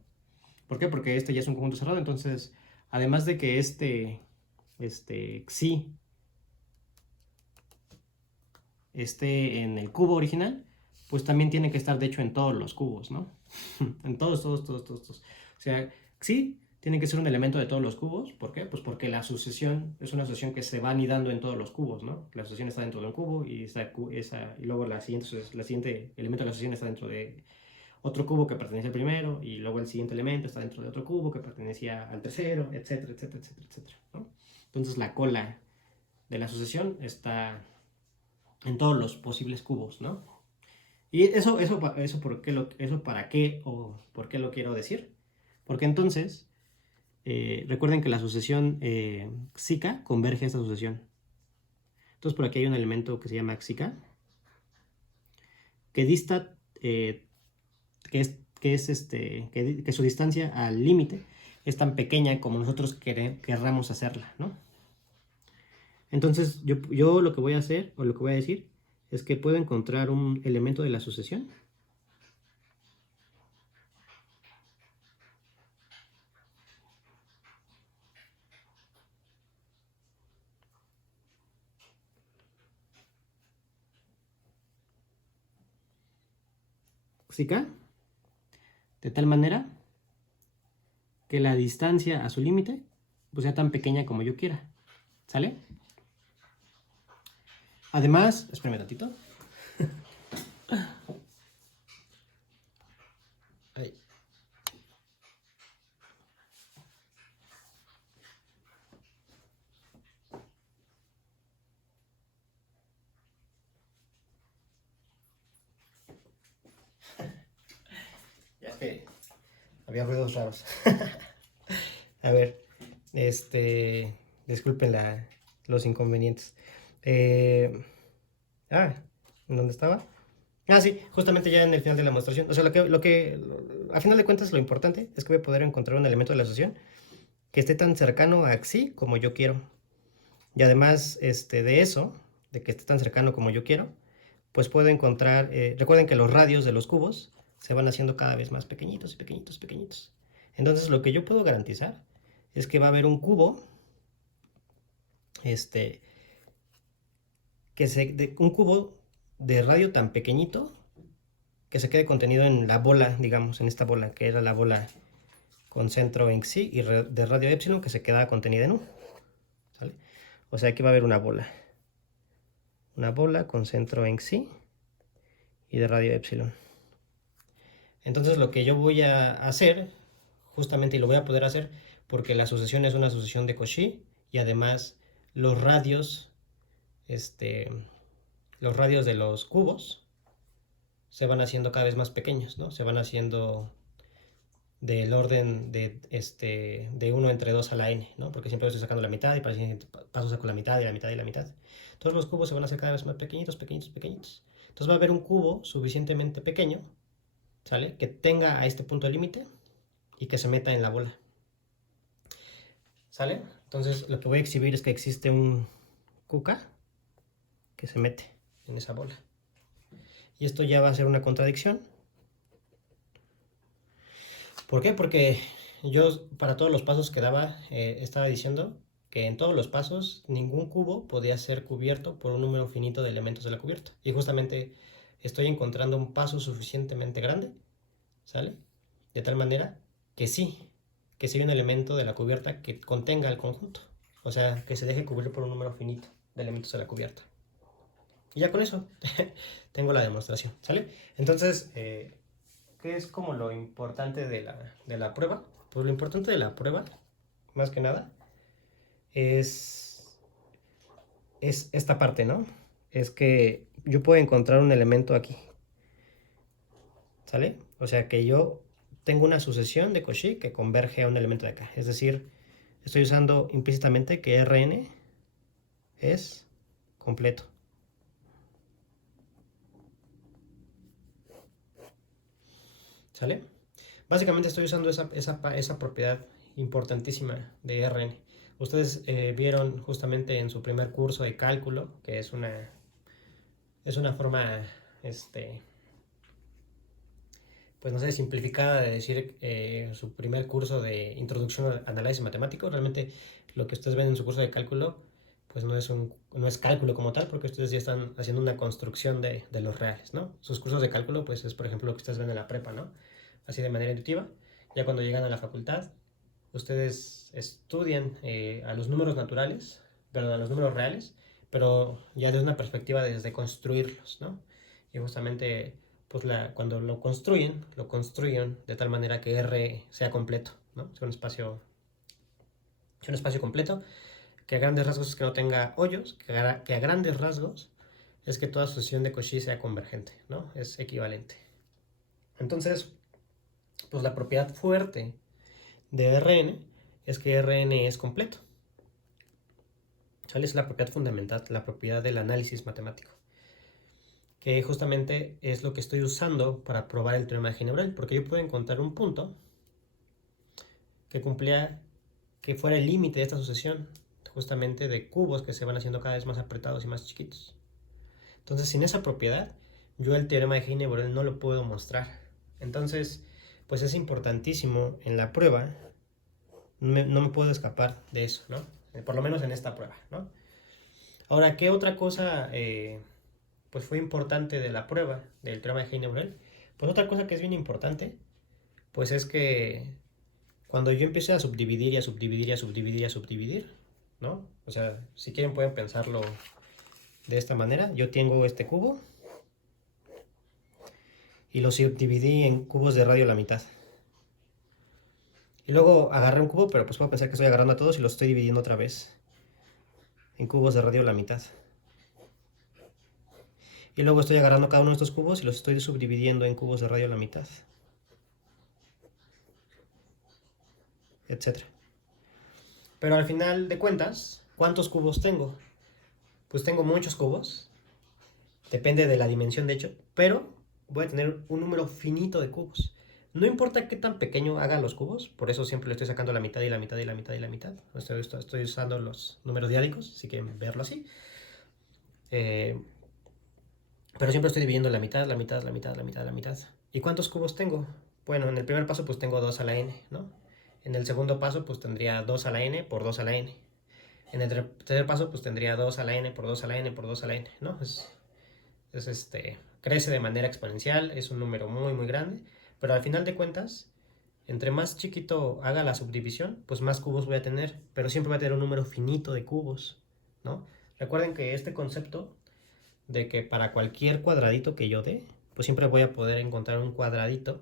¿Por qué? Porque este ya es un conjunto cerrado, entonces, además de que Xi esté en el cubo original, pues también tiene que estar, de hecho, en todos los cubos, ¿no? En todos. O sea, Xi tiene que ser un elemento de todos los cubos. ¿Por qué? Pues porque la sucesión es una sucesión que se va anidando en todos los cubos, ¿no? La sucesión está dentro de un cubo y, y luego la siguiente elemento de la sucesión está dentro de otro cubo que pertenece al primero, y luego el siguiente elemento está dentro de otro cubo que pertenecía al tercero, etcétera, etcétera, etcétera, etcétera, ¿no? Entonces la cola de la sucesión está en todos los posibles cubos, ¿no? Y eso para qué o por qué lo quiero decir. Porque entonces, recuerden que la sucesión Xica converge a esta sucesión. Entonces por aquí hay un elemento que se llama Xica, que dista, que su distancia al límite es tan pequeña como nosotros querramos hacerla, ¿no? Entonces yo lo que voy a hacer, o lo que voy a decir, es que puedo encontrar un elemento de la sucesión Xica, de tal manera que la distancia a su límite pues sea tan pequeña como yo quiera, ¿sale? Además, espérame tantito. Ahí. Ya es que había ruidos raros. A ver, disculpen los inconvenientes. ¿En dónde estaba? Ah, sí, justamente ya en el final de la demostración. O sea, a final de cuentas, lo importante es que voy a poder encontrar un elemento de la asociación que esté tan cercano a Xi como yo quiero. Y además de eso, de que esté tan cercano como yo quiero, pues puedo encontrar, recuerden que los radios de los cubos se van haciendo cada vez más pequeñitos y pequeñitos, pequeñitos. Entonces lo que yo puedo garantizar es que va a haber un cubo, un cubo de radio tan pequeñito que se quede contenido en la bola, digamos, en esta bola, que era la bola con centro en Xi y de radio epsilon que se queda contenida en U, ¿sale? O sea, aquí va a haber una bola con centro en Xi y de radio epsilon. Entonces lo que yo voy a hacer, justamente, y lo voy a poder hacer, porque la sucesión es una sucesión de Cauchy, y además los radios, los radios de los cubos se van haciendo cada vez más pequeños, ¿no? Se van haciendo del orden de 1 entre 2 a la n, ¿no? Porque siempre estoy sacando la mitad y para el siguiente paso saco la mitad y la mitad y la mitad. Todos los cubos se van a hacer cada vez más pequeñitos, pequeñitos, pequeñitos. Entonces va a haber un cubo suficientemente pequeño, ¿sale? Que tenga a este punto límite y que se meta en la bola, ¿sale? Entonces lo que voy a exhibir es que existe un cuca que se mete en esa bola. Y esto ya va a ser una contradicción. ¿Por qué? Porque yo para todos los pasos que daba estaba diciendo que en todos los pasos ningún cubo podía ser cubierto por un número finito de elementos de la cubierta. Y justamente estoy encontrando un paso suficientemente grande, ¿sale? De tal manera que sí hay un elemento de la cubierta que contenga el conjunto. O sea, que se deje cubrir por un número finito de elementos de la cubierta. Y ya con eso tengo la demostración, ¿sale? Entonces, ¿qué es como lo importante de la prueba? Pues lo importante de la prueba, más que nada, es esta parte, ¿no? Es que yo puedo encontrar un elemento aquí, ¿sale? O sea que yo tengo una sucesión de Cauchy que converge a un elemento de acá. Es decir, estoy usando implícitamente que Rn es completo. ¿Sale? Básicamente estoy usando esa propiedad importantísima de Rn. Ustedes vieron justamente en su primer curso de cálculo, que es una forma, pues no sé, simplificada de decir su primer curso de introducción al análisis matemático. Realmente lo que ustedes ven en su curso de cálculo, pues no es cálculo como tal, porque ustedes ya están haciendo una construcción de los reales, ¿no? Sus cursos de cálculo, pues es por ejemplo lo que ustedes ven en la prepa, ¿no? Así de manera intuitiva. Ya cuando llegan a la facultad, ustedes estudian a los números naturales, perdón, a los números reales, pero ya desde una perspectiva desde construirlos, ¿no? Y justamente, pues cuando lo construyen de tal manera que R sea completo, ¿no? Sea un espacio completo, que a grandes rasgos es que no tenga hoyos, que a grandes rasgos es que toda sucesión de Cauchy sea convergente, ¿no? Es equivalente. Entonces, pues la propiedad fuerte de Rn es que Rn es completo. ¿Sale? Es la propiedad fundamental, la propiedad del análisis matemático, que justamente es lo que estoy usando para probar el teorema de Ginebral, porque yo puedo encontrar un punto que fuera el límite de esta sucesión, justamente de cubos que se van haciendo cada vez más apretados y más chiquitos. Entonces, sin esa propiedad, yo el teorema de Ginebral no lo puedo mostrar. Entonces, pues es importantísimo en la prueba, no me puedo escapar de eso, ¿no? Por lo menos en esta prueba, ¿no? Ahora, ¿qué otra cosa pues fue importante de la prueba del teorema de Ginebral? Pues otra cosa que es bien importante, pues es que cuando yo empiece a subdividir y a subdividir y a subdividir y a subdividir, ¿no? O sea, si quieren pueden pensarlo de esta manera. Yo tengo este cubo y lo subdividí en cubos de radio a la mitad. Y luego agarré un cubo, pero pues puedo pensar que estoy agarrando a todos y los estoy dividiendo otra vez en cubos de radio a la mitad. Y luego estoy agarrando cada uno de estos cubos y los estoy subdividiendo en cubos de radio a la mitad, etc. Pero al final de cuentas, ¿cuántos cubos tengo? Pues tengo muchos cubos, depende de la dimensión de hecho, pero voy a tener un número finito de cubos. No importa qué tan pequeño haga los cubos, por eso siempre le estoy sacando la mitad y la mitad y la mitad y la mitad. Estoy usando los números diádicos, si quieren verlo así. Pero siempre estoy dividiendo la mitad, la mitad, la mitad, la mitad, la mitad. ¿Y cuántos cubos tengo? Bueno, en el primer paso pues tengo 2 a la n, ¿no? En el segundo paso pues tendría 2 a la n por 2 a la n. En el tercer paso pues tendría 2 a la n por 2 a la n por 2 a la n, ¿no? Crece de manera exponencial, es un número muy muy grande, pero al final de cuentas, entre más chiquito haga la subdivisión, pues más cubos voy a tener, pero siempre voy a tener un número finito de cubos, ¿no? Recuerden que este concepto de que para cualquier cuadradito que yo dé, pues siempre voy a poder encontrar un cuadradito,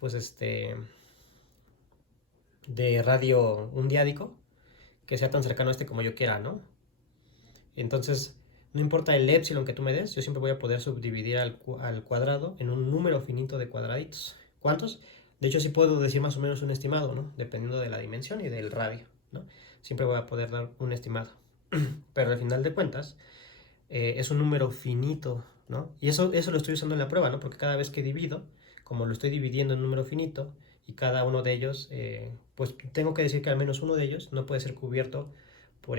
pues de radio, un diádico, que sea tan cercano a este como yo quiera, ¿no? Entonces, no importa el epsilon que tú me des, yo siempre voy a poder subdividir al cuadrado en un número finito de cuadraditos. ¿Cuántos? De hecho, sí puedo decir más o menos un estimado, ¿no? Dependiendo de la dimensión y del radio, ¿no? Siempre voy a poder dar un estimado. Pero al final de cuentas, es un número finito, ¿no? Y eso lo estoy usando en la prueba, ¿no? Porque cada vez que divido, como lo estoy dividiendo en número finito, y cada uno de ellos, pues tengo que decir que al menos uno de ellos no puede ser cubierto por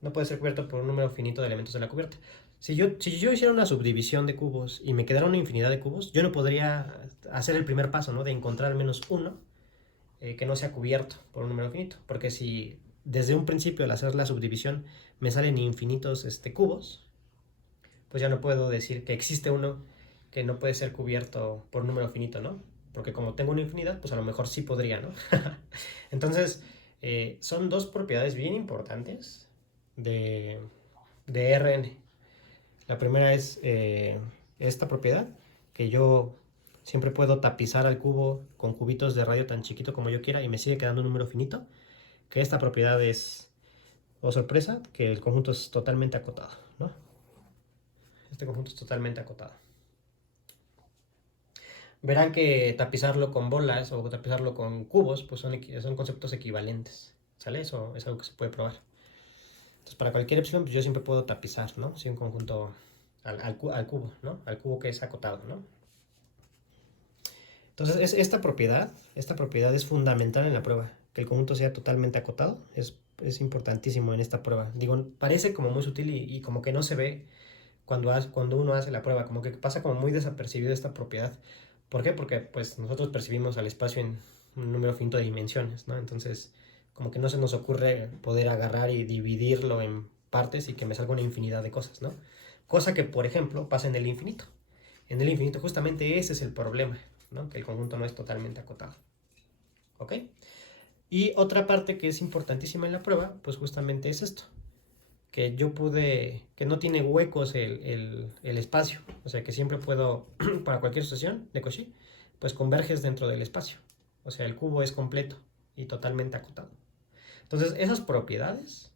no puede ser cubierto por un número finito de elementos de la cubierta. Si yo hiciera una subdivisión de cubos y me quedara una infinidad de cubos, yo no podría hacer el primer paso, ¿no? De encontrar al menos uno que no sea cubierto por un número finito. Porque si desde un principio al hacer la subdivisión me salen infinitos cubos, pues ya no puedo decir que existe uno que no puede ser cubierto por un número finito, ¿no? Porque como tengo una infinidad, pues a lo mejor sí podría, ¿no? Entonces, son dos propiedades bien importantes de, de Rn. La primera es esta propiedad, que yo siempre puedo tapizar al cubo con cubitos de radio tan chiquito como yo quiera y me sigue quedando un número finito. Que esta propiedad es, oh sorpresa, que el conjunto es totalmente acotado, ¿no? Este conjunto es totalmente acotado. Verán que tapizarlo con bolas o tapizarlo con cubos pues son conceptos equivalentes, ¿sale? Eso es algo que se puede probar. Entonces, para cualquier epsilon, pues yo siempre puedo tapizar, ¿no? Si un conjunto al cubo, ¿no? Al cubo que es acotado, ¿no? Entonces, esta propiedad es fundamental en la prueba. Que el conjunto sea totalmente acotado es importantísimo en esta prueba. Digo, parece como muy sutil y como que no se ve cuando uno hace la prueba, como que pasa como muy desapercibido esta propiedad. ¿Por qué? Porque pues nosotros percibimos al espacio en un número finito de dimensiones, ¿no? Entonces, como que no se nos ocurre poder agarrar y dividirlo en partes y que me salga una infinidad de cosas, ¿no? Cosa que, por ejemplo, pasa en el infinito. En el infinito justamente ese es el problema, ¿no? Que el conjunto no es totalmente acotado. ¿Ok? Y otra parte que es importantísima en la prueba, pues justamente es esto, que no tiene huecos el espacio, o sea que siempre puedo, para cualquier sucesión de Cauchy, pues converges dentro del espacio, o sea el cubo es completo y totalmente acotado. Entonces esas propiedades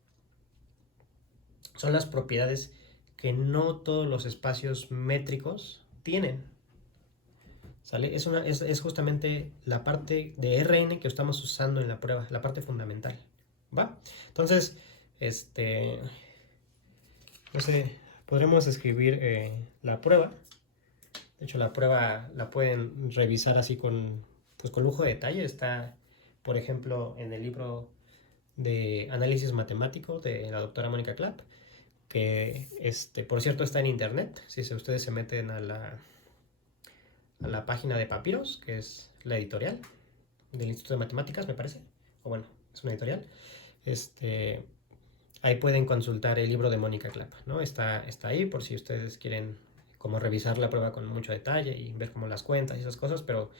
son las propiedades que no todos los espacios métricos tienen, ¿sale? Es justamente la parte de Rn que estamos usando en la prueba, la parte fundamental, ¿va? Entonces, no sé, podremos escribir la prueba. De hecho, la prueba la pueden revisar así pues con lujo de detalle. Está, por ejemplo, en el libro de análisis matemático de la doctora Mónica Clapp, que por cierto está en internet. Si ustedes se meten a la página de Papiros, que es la editorial del Instituto de Matemáticas, me parece, o bueno, es una editorial, ahí pueden consultar el libro de Mónica Clapp, ¿no? Está ahí por si ustedes quieren como revisar la prueba con mucho detalle y ver como las cuentas y esas cosas, pero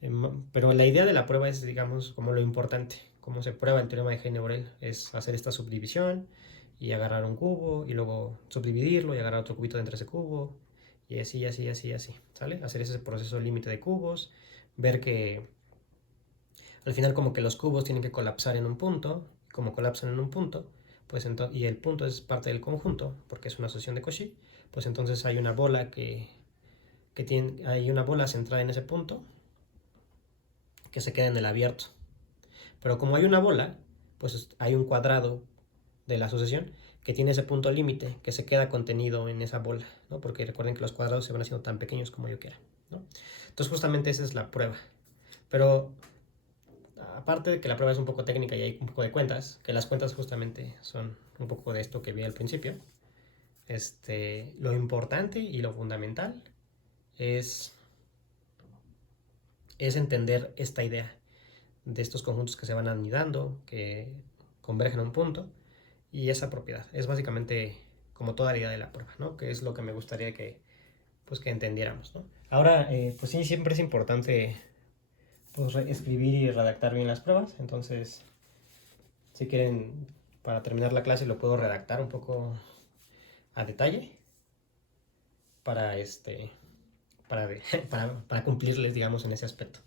la idea de la prueba es, digamos, como lo importante, cómo se prueba el teorema de Heine-Borel, es hacer esta subdivisión y agarrar un cubo y luego subdividirlo y agarrar otro cubito dentro de ese cubo y así, así, así, así, ¿sale? Hacer ese proceso límite de cubos, ver que al final como que los cubos tienen que colapsar en un punto, como colapsan en un punto, pues y el punto es parte del conjunto, porque es una asociación de Cauchy, pues entonces hay una bola hay una bola centrada en ese punto que se queda en el abierto. Pero como hay una bola, pues hay un cuadrado de la asociación que tiene ese punto límite que se queda contenido en esa bola, ¿no? Porque recuerden que los cuadrados se van haciendo tan pequeños como yo quiera, ¿no? Entonces justamente esa es la prueba. Pero aparte de que la prueba es un poco técnica y hay un poco de cuentas, que las cuentas justamente son un poco de esto que vi al principio, lo importante y lo fundamental es, es entender esta idea de estos conjuntos que se van anidando, que convergen a un punto, y esa propiedad. Es básicamente como toda la idea de la prueba, ¿no? Que es lo que me gustaría pues, que entendiéramos, ¿no? Ahora, pues sí, siempre es importante pues, escribir y redactar bien las pruebas, entonces si quieren, para terminar la clase lo puedo redactar un poco a detalle para para, para cumplirles, digamos, en ese aspecto.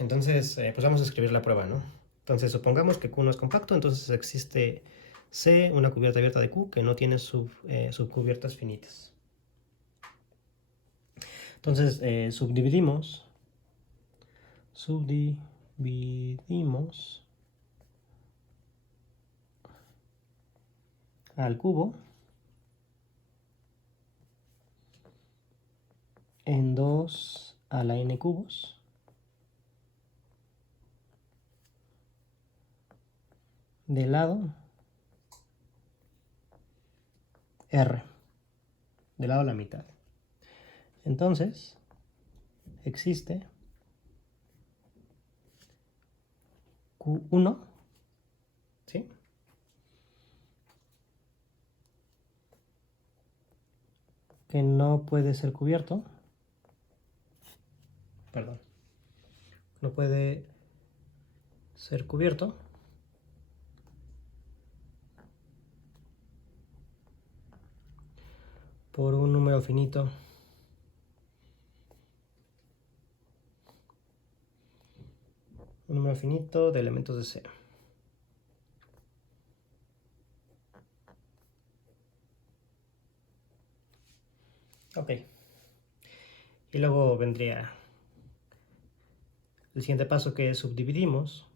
Entonces, pues vamos a escribir la prueba, ¿no? Entonces, supongamos que Q no es compacto, entonces existe C, una cubierta abierta de Q que no tiene subcubiertas finitas. Entonces, subdividimos al cubo en 2 a la n cubos del lado R, del lado a la mitad. Entonces, existe Q1, ¿sí? Que no puede ser cubierto. Perdón. No puede ser cubierto por un número finito de elementos de C. Ok. Y luego vendría el siguiente paso, que es subdividimos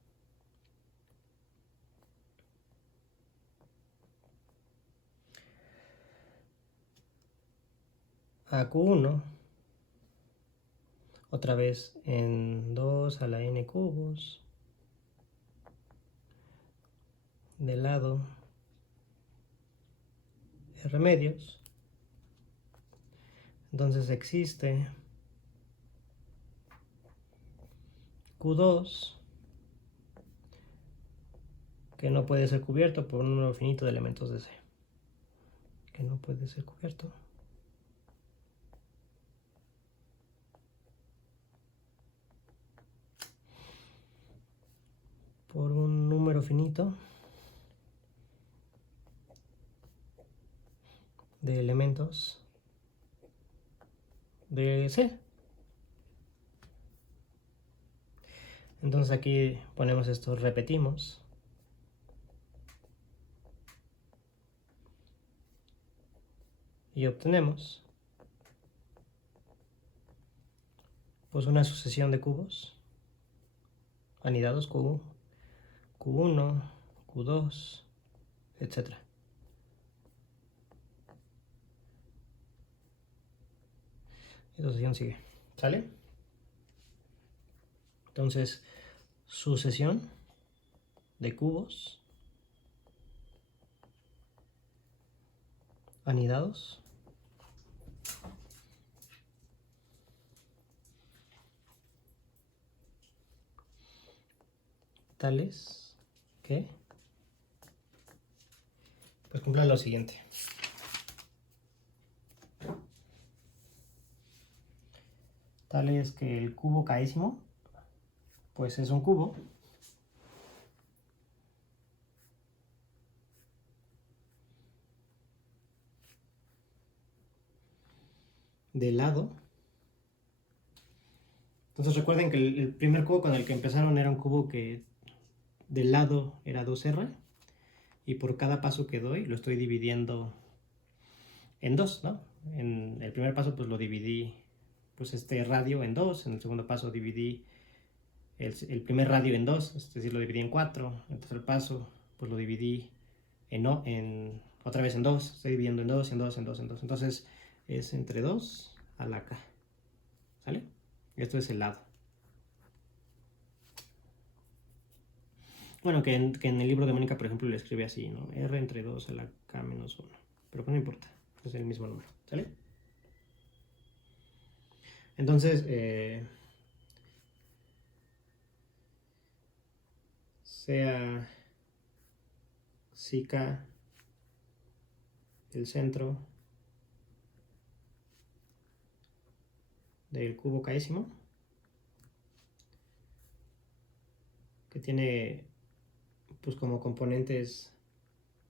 a Q1 otra vez en 2 a la n cubos del lado R medios. Entonces existe Q2 que no puede ser cubierto por un número finito de elementos de C. Que no puede ser cubierto por un número finito de elementos de C. Entonces aquí ponemos esto, repetimos. Y obtenemos pues una sucesión de cubos anidados Q1, Q2, etc. Y la sucesión sigue. ¿Sale? Entonces, sucesión de cubos anidados tales que pues cumplan lo siguiente. Tales que el cubo késimo pues es un cubo de lado. Entonces recuerden que el primer cubo con el que empezaron era un cubo que del lado era 2R, y por cada paso que doy lo estoy dividiendo en 2, ¿no? En el primer paso pues lo dividí, pues este radio en 2, en el segundo paso dividí el primer radio en 2, es decir, lo dividí en 4, en el tercer paso pues lo dividí otra vez en 2, estoy dividiendo en 2, en 2, en 2, en 2, entonces es entre 2 a la K, ¿sale? Esto es el lado. Bueno, que en el libro de Mónica, por ejemplo, le escribe así, ¿no? R entre 2 a la K menos 1. Pero pues no importa, es el mismo número, ¿sale? Entonces, sea si K el centro del cubo késimo, que tiene pues como componentes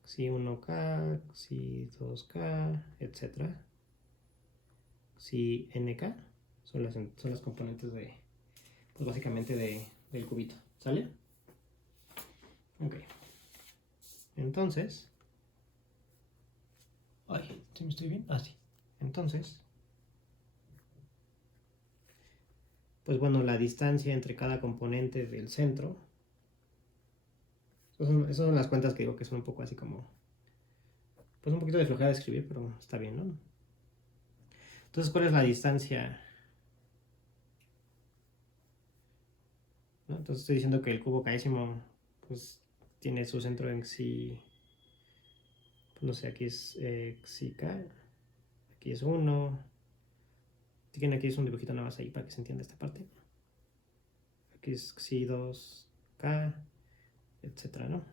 si 1K, si 2K, etc. Si NK son las componentes de, pues básicamente del cubito, ¿sale? Ok. Entonces, ¿Sí me estoy bien? Ah, sí. Entonces, pues bueno, la distancia entre cada componente del centro. Esas son las cuentas que digo que son un poco así como, pues un poquito de flojera de escribir, pero está bien, ¿no? Entonces, ¿cuál es la distancia? ¿No? Entonces estoy diciendo que el cubo késimo, pues tiene su centro en xi, pues no sé, aquí es xi k, aquí es 1. Tienen aquí es un dibujito nada más ahí para que se entienda esta parte. Aquí es xi 2k, etcétera, ¿no?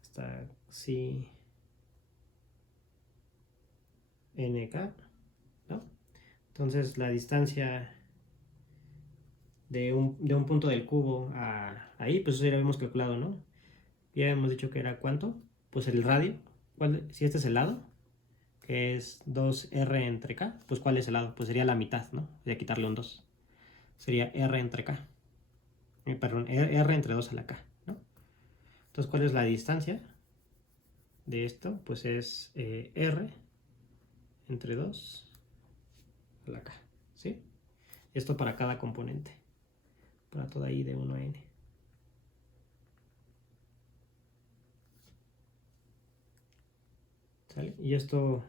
Hasta xi nk, ¿no? Entonces la distancia de un punto del cubo a ahí, pues eso ya lo habíamos calculado, ¿no? Ya hemos dicho que era ¿cuánto? Pues el radio. Si este es el lado, que es 2r entre k, pues ¿cuál es el lado? Pues sería la mitad, ¿no? Voy a quitarle un 2. Sería r entre k. Perdón, r entre 2 a la k, ¿no? Entonces, ¿cuál es la distancia de esto? Pues es r entre 2 a la k, ¿sí? Esto para cada componente, para toda i de 1 a n. ¿Sale? Y esto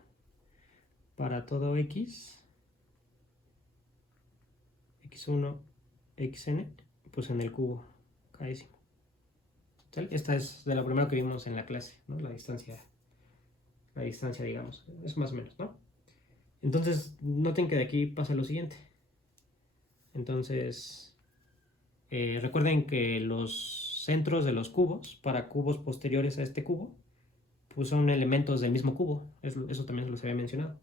para todo x, x1, xn, pues en el cubo késimo. ¿Sale? Esta es de lo primero que vimos en la clase, ¿no? La distancia, digamos, es más o menos, ¿no? Entonces, noten que de aquí pasa lo siguiente. Entonces, recuerden que los centros de los cubos, para cubos posteriores a este cubo, pues son elementos del mismo cubo. Eso también se los había mencionado.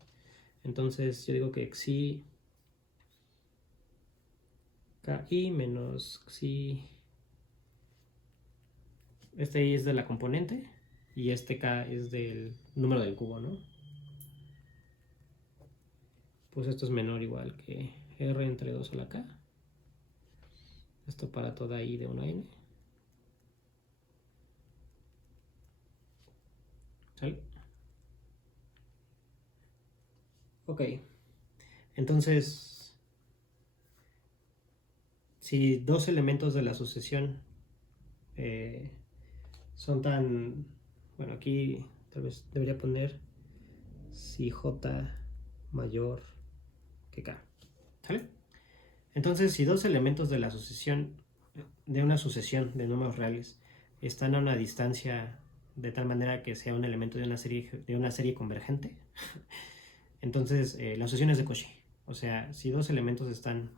Entonces, yo digo que xi ki menos xi. Este i es de la componente y este k es del número del cubo, ¿no? Pues esto es menor o igual que r entre 2 a la k. Esto para toda i de 1 a n. ¿Sale? Ok. Entonces, si dos elementos de la sucesión son tan... Bueno, aquí tal vez debería poner si j mayor que k. ¿Sale? Entonces, si dos elementos de la sucesión, de una sucesión de números reales, están a una distancia de tal manera que sea un elemento de una serie convergente, entonces la sucesión es de Cauchy. O sea, si dos elementos están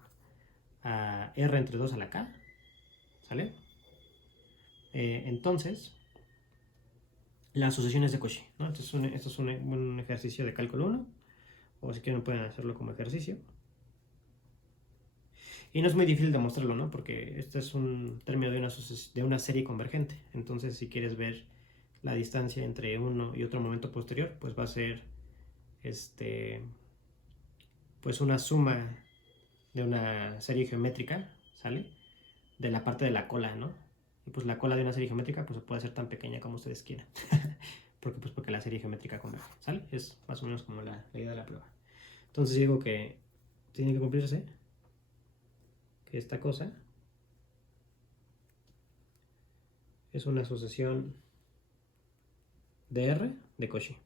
a r entre 2 a la k, ¿sale? Entonces, la sucesión es de Cauchy, ¿no? Esto es un ejercicio de cálculo 1, o si quieren pueden hacerlo como ejercicio. Y no es muy difícil demostrarlo, ¿no? Porque este es un término de una serie convergente. Entonces, si quieres ver la distancia entre uno y otro momento posterior, pues va a ser pues una suma de una serie geométrica, ¿sale? De la parte de la cola, ¿no? Y pues la cola de una serie geométrica pues puede ser tan pequeña como ustedes quieran. Porque la serie geométrica converge, ¿sale? Es más o menos como la idea de la prueba. Entonces digo que tiene que cumplirse que esta cosa es una sucesión de R de Cauchy.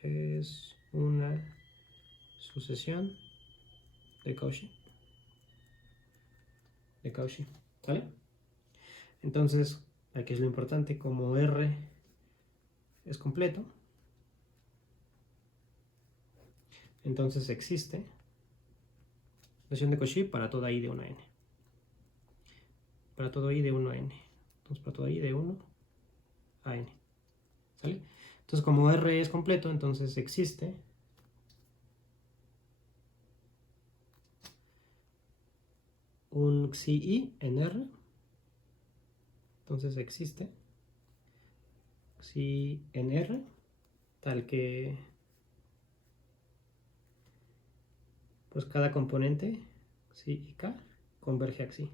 Es una sucesión de Cauchy. ¿Vale? Entonces, aquí es lo importante, como R es completo, entonces existe sucesión de Cauchy para toda i de 1 a n. Para todo i de 1 a n. Entonces, para toda i de 1 a n. ¿Sale? Entonces, como R es completo, entonces existe un xi i en R. Entonces existe xi en R, tal que pues cada componente, xi y k, converge a xi.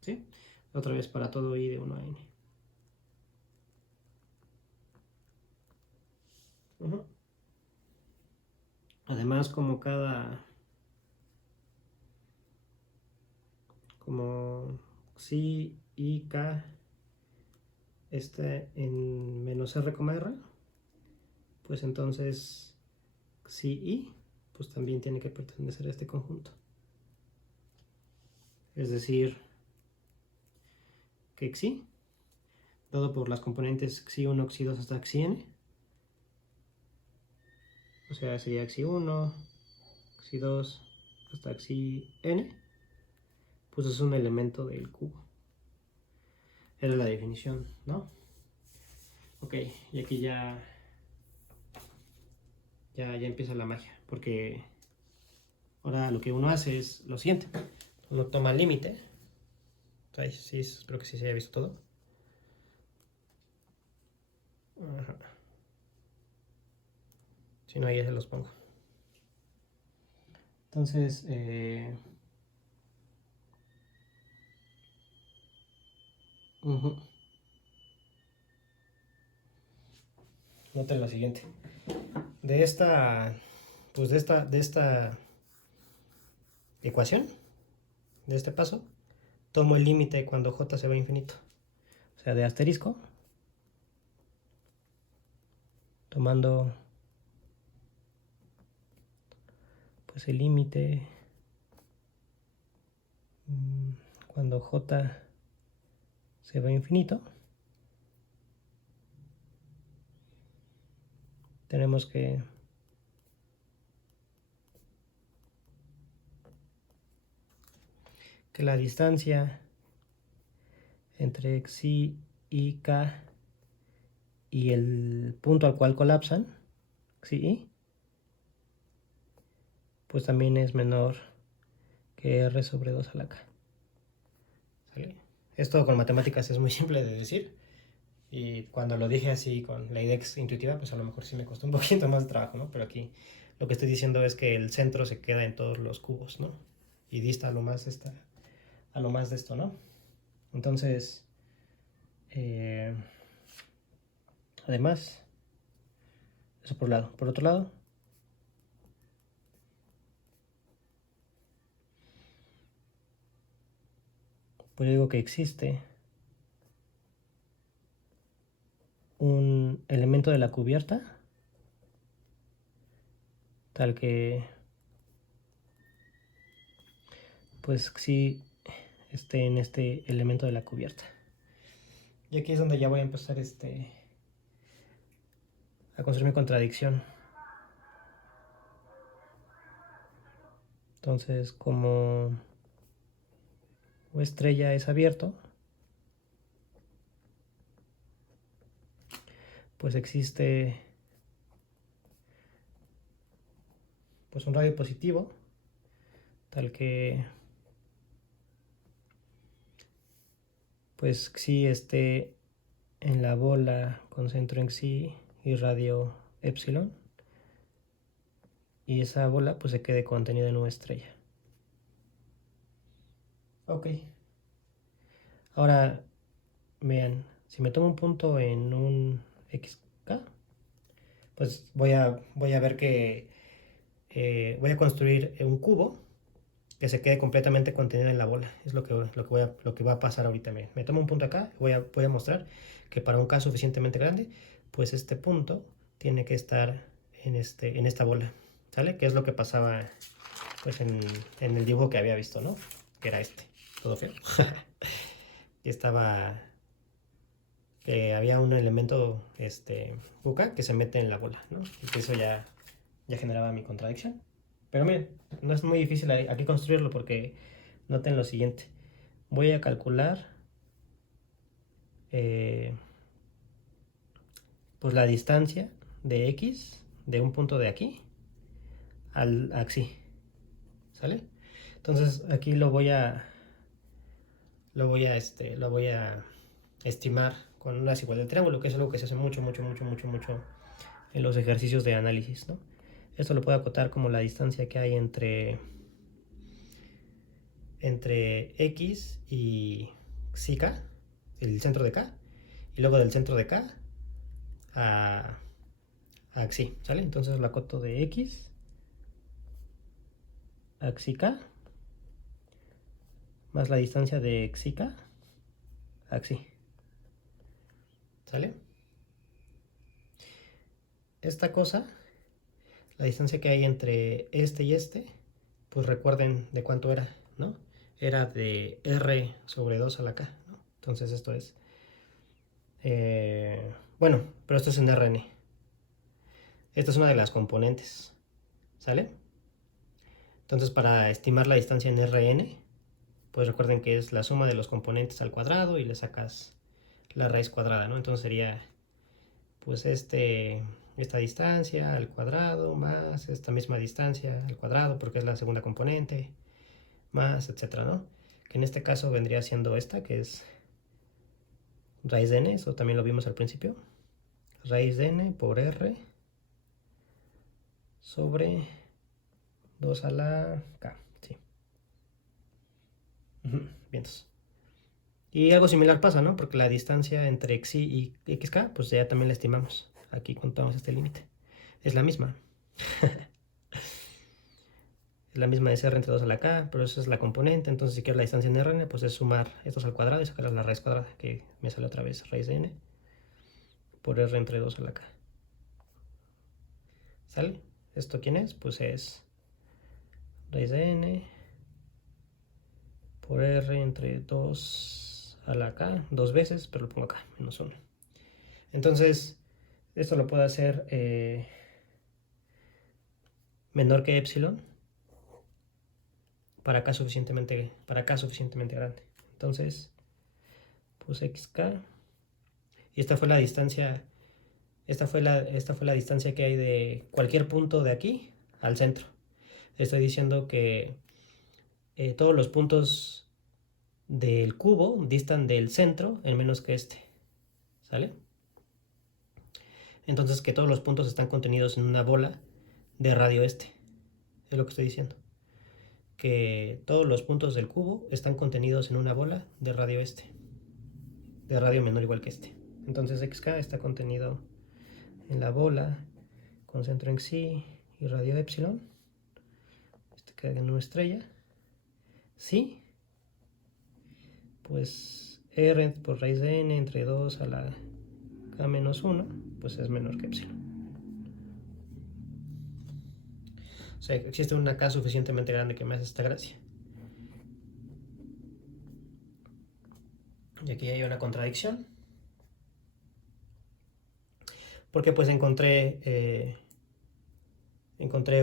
¿Sí? Otra vez para todo i de 1 a n. Además, como xi y k está en menos r, r, pues entonces xi y pues también tiene que pertenecer a este conjunto. Es decir, que xi, dado por las componentes xi1, xi2 hasta xn, o sea, sería xi1, xi2 hasta xn, pues es un elemento del cubo. Era la definición, ¿no? Ok, y aquí ya empieza la magia, porque ahora lo que uno hace es lo siguiente. Uno toma el límite. Sí, espero que sí se haya visto todo. Ajá. Si no, ahí ya se los pongo. Entonces, noten lo siguiente. De esta ecuación, de este paso, tomo el límite cuando j se va a infinito. O sea, de asterisco, tomando pues el límite cuando j se va a infinito, tenemos que la distancia entre xi y k y el punto al cual colapsan, xi y, pues también es menor que r sobre 2 a la k. ¿Sale? Esto con matemáticas es muy simple de decir, y cuando lo dije así con la idea intuitiva, pues a lo mejor sí me costó un poquito más de trabajo, ¿no? Pero aquí lo que estoy diciendo es que el centro se queda en todos los cubos, ¿no? Y dista a lo más de esto, ¿no? Entonces, además, eso por un lado. Por otro lado, pues yo digo que existe un elemento de la cubierta tal que pues sí esté en este elemento de la cubierta. Y aquí es donde ya voy a empezar a construir mi contradicción. Entonces, como O estrella es abierto, pues existe pues un radio positivo tal que pues xi esté en la bola con centro en xi y radio epsilon, y esa bola pues se quede contenida en una estrella. Ok. Ahora vean, si me tomo un punto en un xk, pues voy a ver que voy a construir un cubo que se quede completamente contenido en la bola. Es lo que va a pasar ahorita. Me tomo un punto acá, voy a mostrar que para un K suficientemente grande, pues este punto tiene que estar en esta bola, ¿sale? Que es lo que pasaba pues en el dibujo que había visto, ¿no? Que era todo feo. Y estaba que había un elemento buca que se mete en la bola, ¿no? Y que eso ya generaba mi contradicción. Pero miren, no es muy difícil aquí construirlo, porque noten lo siguiente. Voy a calcular pues la distancia de x de un punto de aquí al axi, ¿sale? Entonces aquí lo voy a estimar con una desigualdad de triángulo, que es algo que se hace mucho en los ejercicios de análisis, ¿no? Esto lo puedo acotar como la distancia que hay entre x y psi k, el centro de k, y luego del centro de k axi, ¿sale? Entonces la coto de x, axi k, más la distancia de xi k, axi, ¿sale? Esta cosa, la distancia que hay entre este y este, pues recuerden de cuánto era, ¿no? Era de r sobre 2 a la k, ¿no? Entonces esto es, bueno, pero esto es en Rn. Esta es una de las componentes, ¿sale? Entonces para estimar la distancia en Rn, pues recuerden que es la suma de los componentes al cuadrado y le sacas la raíz cuadrada, ¿no? Entonces sería pues esta distancia al cuadrado más esta misma distancia al cuadrado porque es la segunda componente, más etcétera, ¿no? Que en este caso vendría siendo esta, que es raíz de n, eso también lo vimos al principio, raíz de n por r sobre 2 a la k, sí. Vientos. Y algo similar pasa, ¿no? Porque la distancia entre xi y xk, pues ya también la estimamos. Aquí contamos este límite. Es la misma. Es la misma de r entre 2 a la k, pero esa es la componente. Entonces, si quiero la distancia en Rn, pues es sumar estos al cuadrado y sacar la raíz cuadrada, que me sale otra vez raíz de n por r entre 2 a la k. ¿Sale? ¿Esto quién es? Pues es raíz de n por r entre 2 a la k, dos veces, pero lo pongo acá, menos 1. Entonces, esto lo puedo hacer menor que epsilon para acá suficientemente grande. Entonces, pues xk, y esta fue la distancia, esta fue la distancia que hay de cualquier punto de aquí al centro. Estoy diciendo que todos los puntos del cubo distan del centro en menos que este, ¿sale? Entonces que todos los puntos están contenidos en una bola de radio este, es lo que estoy diciendo. Que todos los puntos del cubo están contenidos en una bola de radio este, de radio menor igual que este. Entonces xk está contenido en la bola con centro en xi y radio epsilon. Este queda en una estrella. Sí, pues r por raíz de n entre 2 a la k menos 1, pues es menor que epsilon. O sea, existe una k suficientemente grande que me hace esta gracia. Y aquí hay una contradicción. Porque pues encontré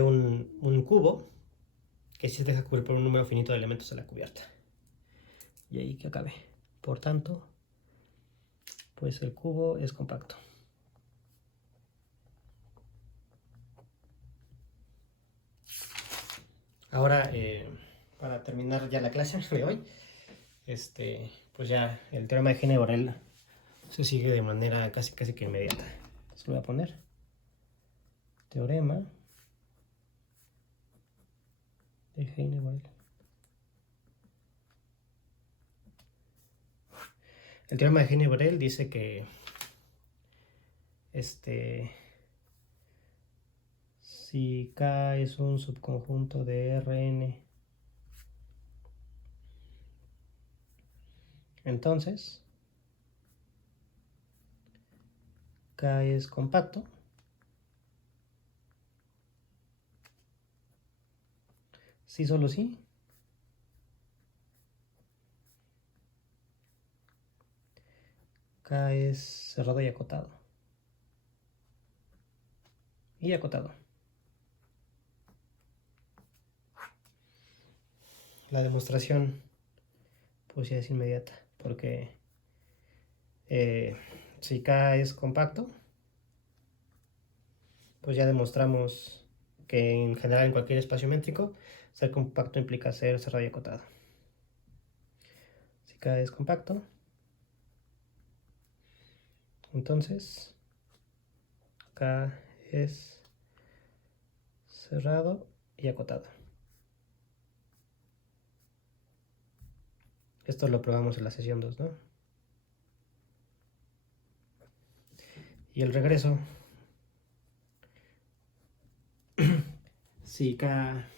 un cubo que sí se deja cubrir por un número finito de elementos en la cubierta. Y ahí que acabe. Por tanto, pues el cubo es compacto. Ahora, para terminar ya la clase de hoy, pues ya el teorema de Heine-Borel se sigue de manera casi que inmediata. Entonces lo voy a poner. Teorema de Heine-Borel. El teorema de Heine-Borel dice que si K es un subconjunto de Rn, entonces K es compacto. Sí, solo sí. K es cerrado y acotado. Y acotado. La demostración pues ya es inmediata, porque si K es compacto, pues ya demostramos que en general en cualquier espacio métrico ser compacto implica ser cerrado y acotado. Si K es compacto, entonces K es cerrado y acotado. Esto lo probamos en la sesión 2, ¿no? Y el regreso si K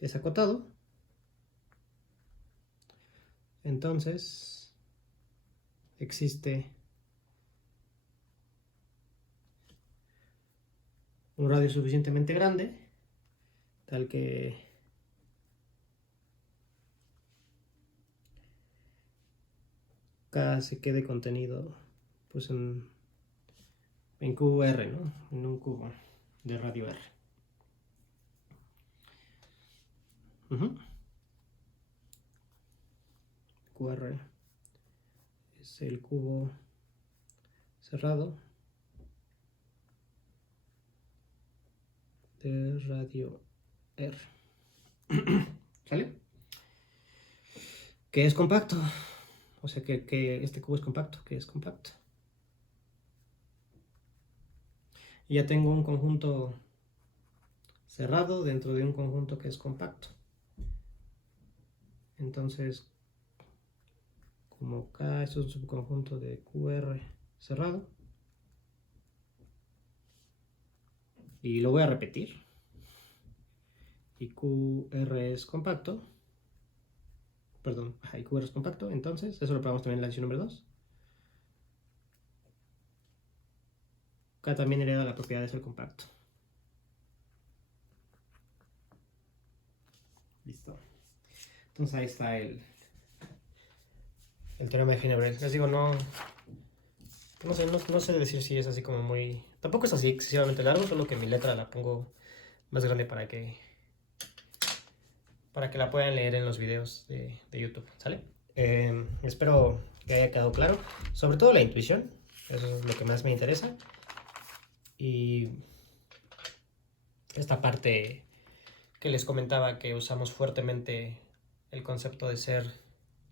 es acotado, entonces existe un radio suficientemente grande tal que K se quede contenido pues en QR, ¿no? En un cubo de radio R. QR es el cubo cerrado de radio R. ¿Sale? Que es compacto. O sea que este cubo es compacto, que es compacto. Y ya tengo un conjunto cerrado dentro de un conjunto que es compacto. Entonces, como K es un subconjunto de QR cerrado, y lo voy a repetir, y QR es compacto, perdón, y QR es compacto, entonces eso lo probamos también en la lección número 2. K también hereda la propiedad de ser compacto. Listo. Entonces ahí está el teorema de Ginebra. Les digo, no sé decir si es así como muy... Tampoco es así excesivamente largo, solo que mi letra la pongo más grande para que la puedan leer en los videos de YouTube, ¿sale? Espero que haya quedado claro. Sobre todo la intuición, eso es lo que más me interesa. Y esta parte que les comentaba que usamos fuertemente el concepto de ser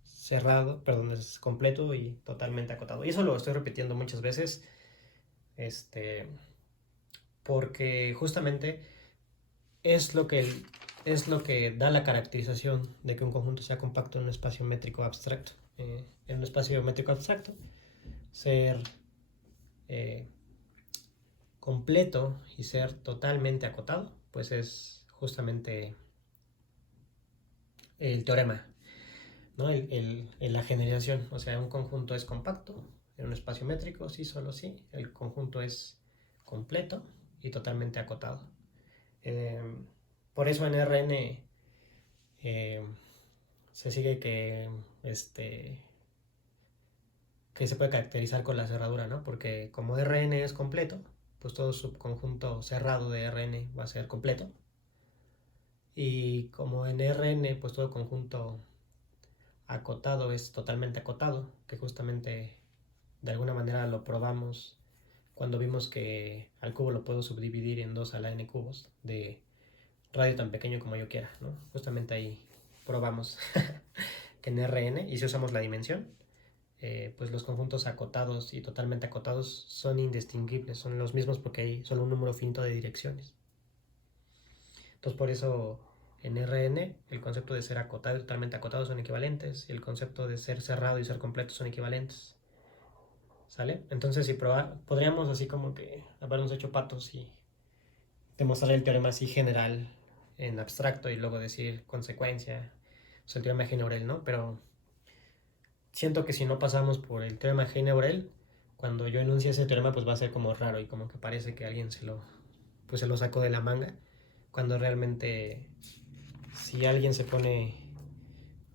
cerrado, perdón, es completo y totalmente acotado. Y eso lo estoy repitiendo muchas veces, porque justamente es lo que da la caracterización de que un conjunto sea compacto en un espacio métrico abstracto. En un espacio métrico abstracto, ser completo y ser totalmente acotado, pues es justamente el teorema, ¿no? La generalización, o sea, un conjunto es compacto en un espacio métrico, sí, solo sí, el conjunto es completo y totalmente acotado. Por eso en Rn se sigue que se puede caracterizar con la cerradura, ¿no? Porque como Rn es completo, pues todo subconjunto cerrado de Rn va a ser completo. Y como en Rn, pues todo conjunto acotado es totalmente acotado, que justamente de alguna manera lo probamos cuando vimos que al cubo lo puedo subdividir en 2 a la n cubos de radio tan pequeño como yo quiera, ¿no? Justamente ahí probamos que en Rn, y si usamos la dimensión, pues los conjuntos acotados y totalmente acotados son indistinguibles, son los mismos porque hay solo un número finito de direcciones. Entonces por eso en Rn el concepto de ser acotado y totalmente acotado son equivalentes, y el concepto de ser cerrado y ser completo son equivalentes. ¿Sale? Entonces si podríamos así como que habernos hecho patos y demostrar el teorema así general en abstracto y luego decir consecuencia, o sea, el teorema de Heine-Borel, ¿no? Pero siento que si no pasamos por el teorema de Heine-Borel, cuando yo enuncie ese teorema pues va a ser como raro y como que parece que alguien se lo sacó de la manga, cuando realmente si alguien se pone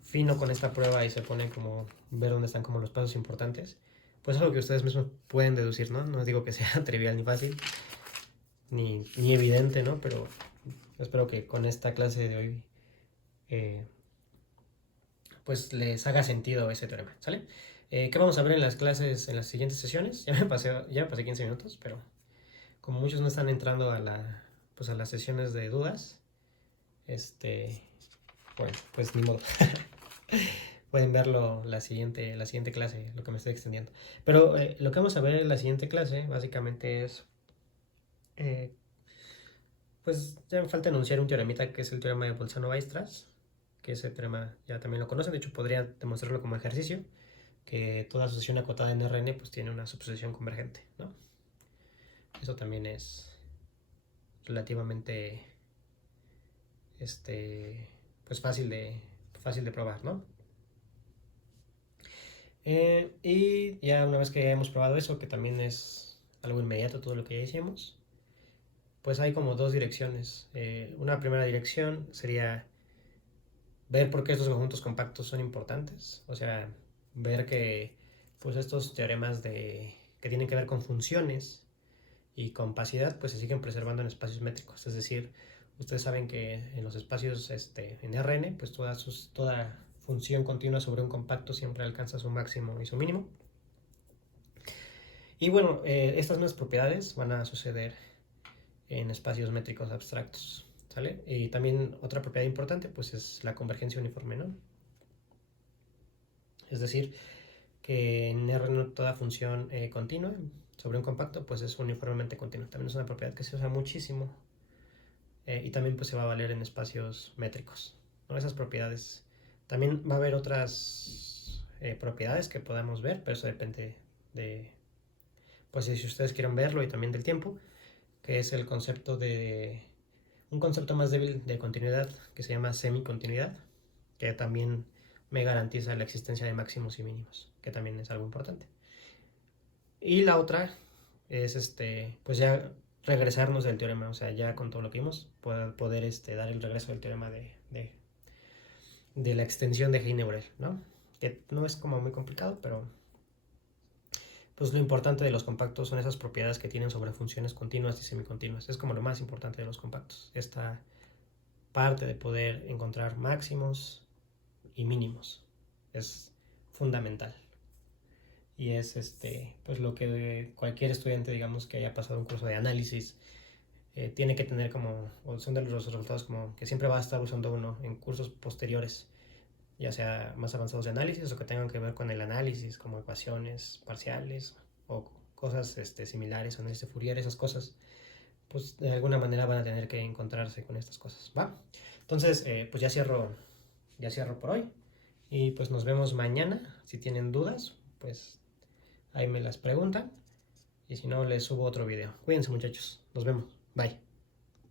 fino con esta prueba y se pone como ver dónde están como los pasos importantes, pues es algo que ustedes mismos pueden deducir, ¿no? No digo que sea trivial ni fácil, ni evidente, ¿no? Pero espero que con esta clase de hoy pues les haga sentido ese teorema, ¿sale? ¿Qué vamos a ver en las clases, en las siguientes sesiones? Ya me pasé 15 minutos, pero como muchos no están entrando a las sesiones de dudas, bueno, pues ni modo. Pueden verlo la siguiente clase, lo que me estoy extendiendo. Pero lo que vamos a ver en la siguiente clase, básicamente es, pues ya me falta enunciar un teoremita que es el teorema de Bolzano-Weierstrass, que ese teorema ya también lo conocen, de hecho podría demostrarlo como ejercicio, que toda sucesión acotada en Rn pues tiene una subsucesión convergente, ¿no? Eso también es relativamente pues fácil de probar, ¿no? Y ya una vez que hemos probado eso, que también es algo inmediato todo lo que ya hicimos, pues hay como dos direcciones. Una primera dirección sería ver por qué estos conjuntos compactos son importantes, o sea, ver que pues estos teoremas que tienen que ver con funciones y con opacidad pues se siguen preservando en espacios métricos, es decir, ustedes saben que en los espacios en Rn pues toda función continua sobre un compacto siempre alcanza su máximo y su mínimo. Y bueno, estas mismas propiedades van a suceder en espacios métricos abstractos, ¿sale? Y también otra propiedad importante pues es la convergencia uniforme, ¿no? Es decir, que en R toda función continua sobre un compacto pues es uniformemente continua. También es una propiedad que se usa muchísimo y también pues se va a valer en espacios métricos, ¿no? Esas propiedades. También va a haber otras propiedades que podamos ver, pero eso depende de, pues si ustedes quieren verlo y también del tiempo, que es el concepto de un concepto más débil de continuidad que se llama semicontinuidad, que también me garantiza la existencia de máximos y mínimos, que también es algo importante. Y la otra es pues ya regresarnos del teorema, o sea, ya con todo lo que vimos, poder dar el regreso del teorema de la extensión de Heine-Borel, ¿no? Que no es como muy complicado, pero pues lo importante de los compactos son esas propiedades que tienen sobre funciones continuas y semicontinuas. Es como lo más importante de los compactos. Esta parte de poder encontrar máximos y mínimos es fundamental. Y es pues lo que cualquier estudiante, digamos, que haya pasado un curso de análisis tiene que tener como, o son de los resultados como que siempre va a estar usando uno en cursos posteriores, ya sea más avanzados de análisis o que tengan que ver con el análisis, como ecuaciones parciales o cosas similares, análisis de Fourier, esas cosas, pues de alguna manera van a tener que encontrarse con estas cosas, ¿va? Entonces, pues ya cierro por hoy y pues nos vemos mañana. Si tienen dudas, pues ahí me las preguntan y si no, les subo otro video. Cuídense muchachos, nos vemos, bye.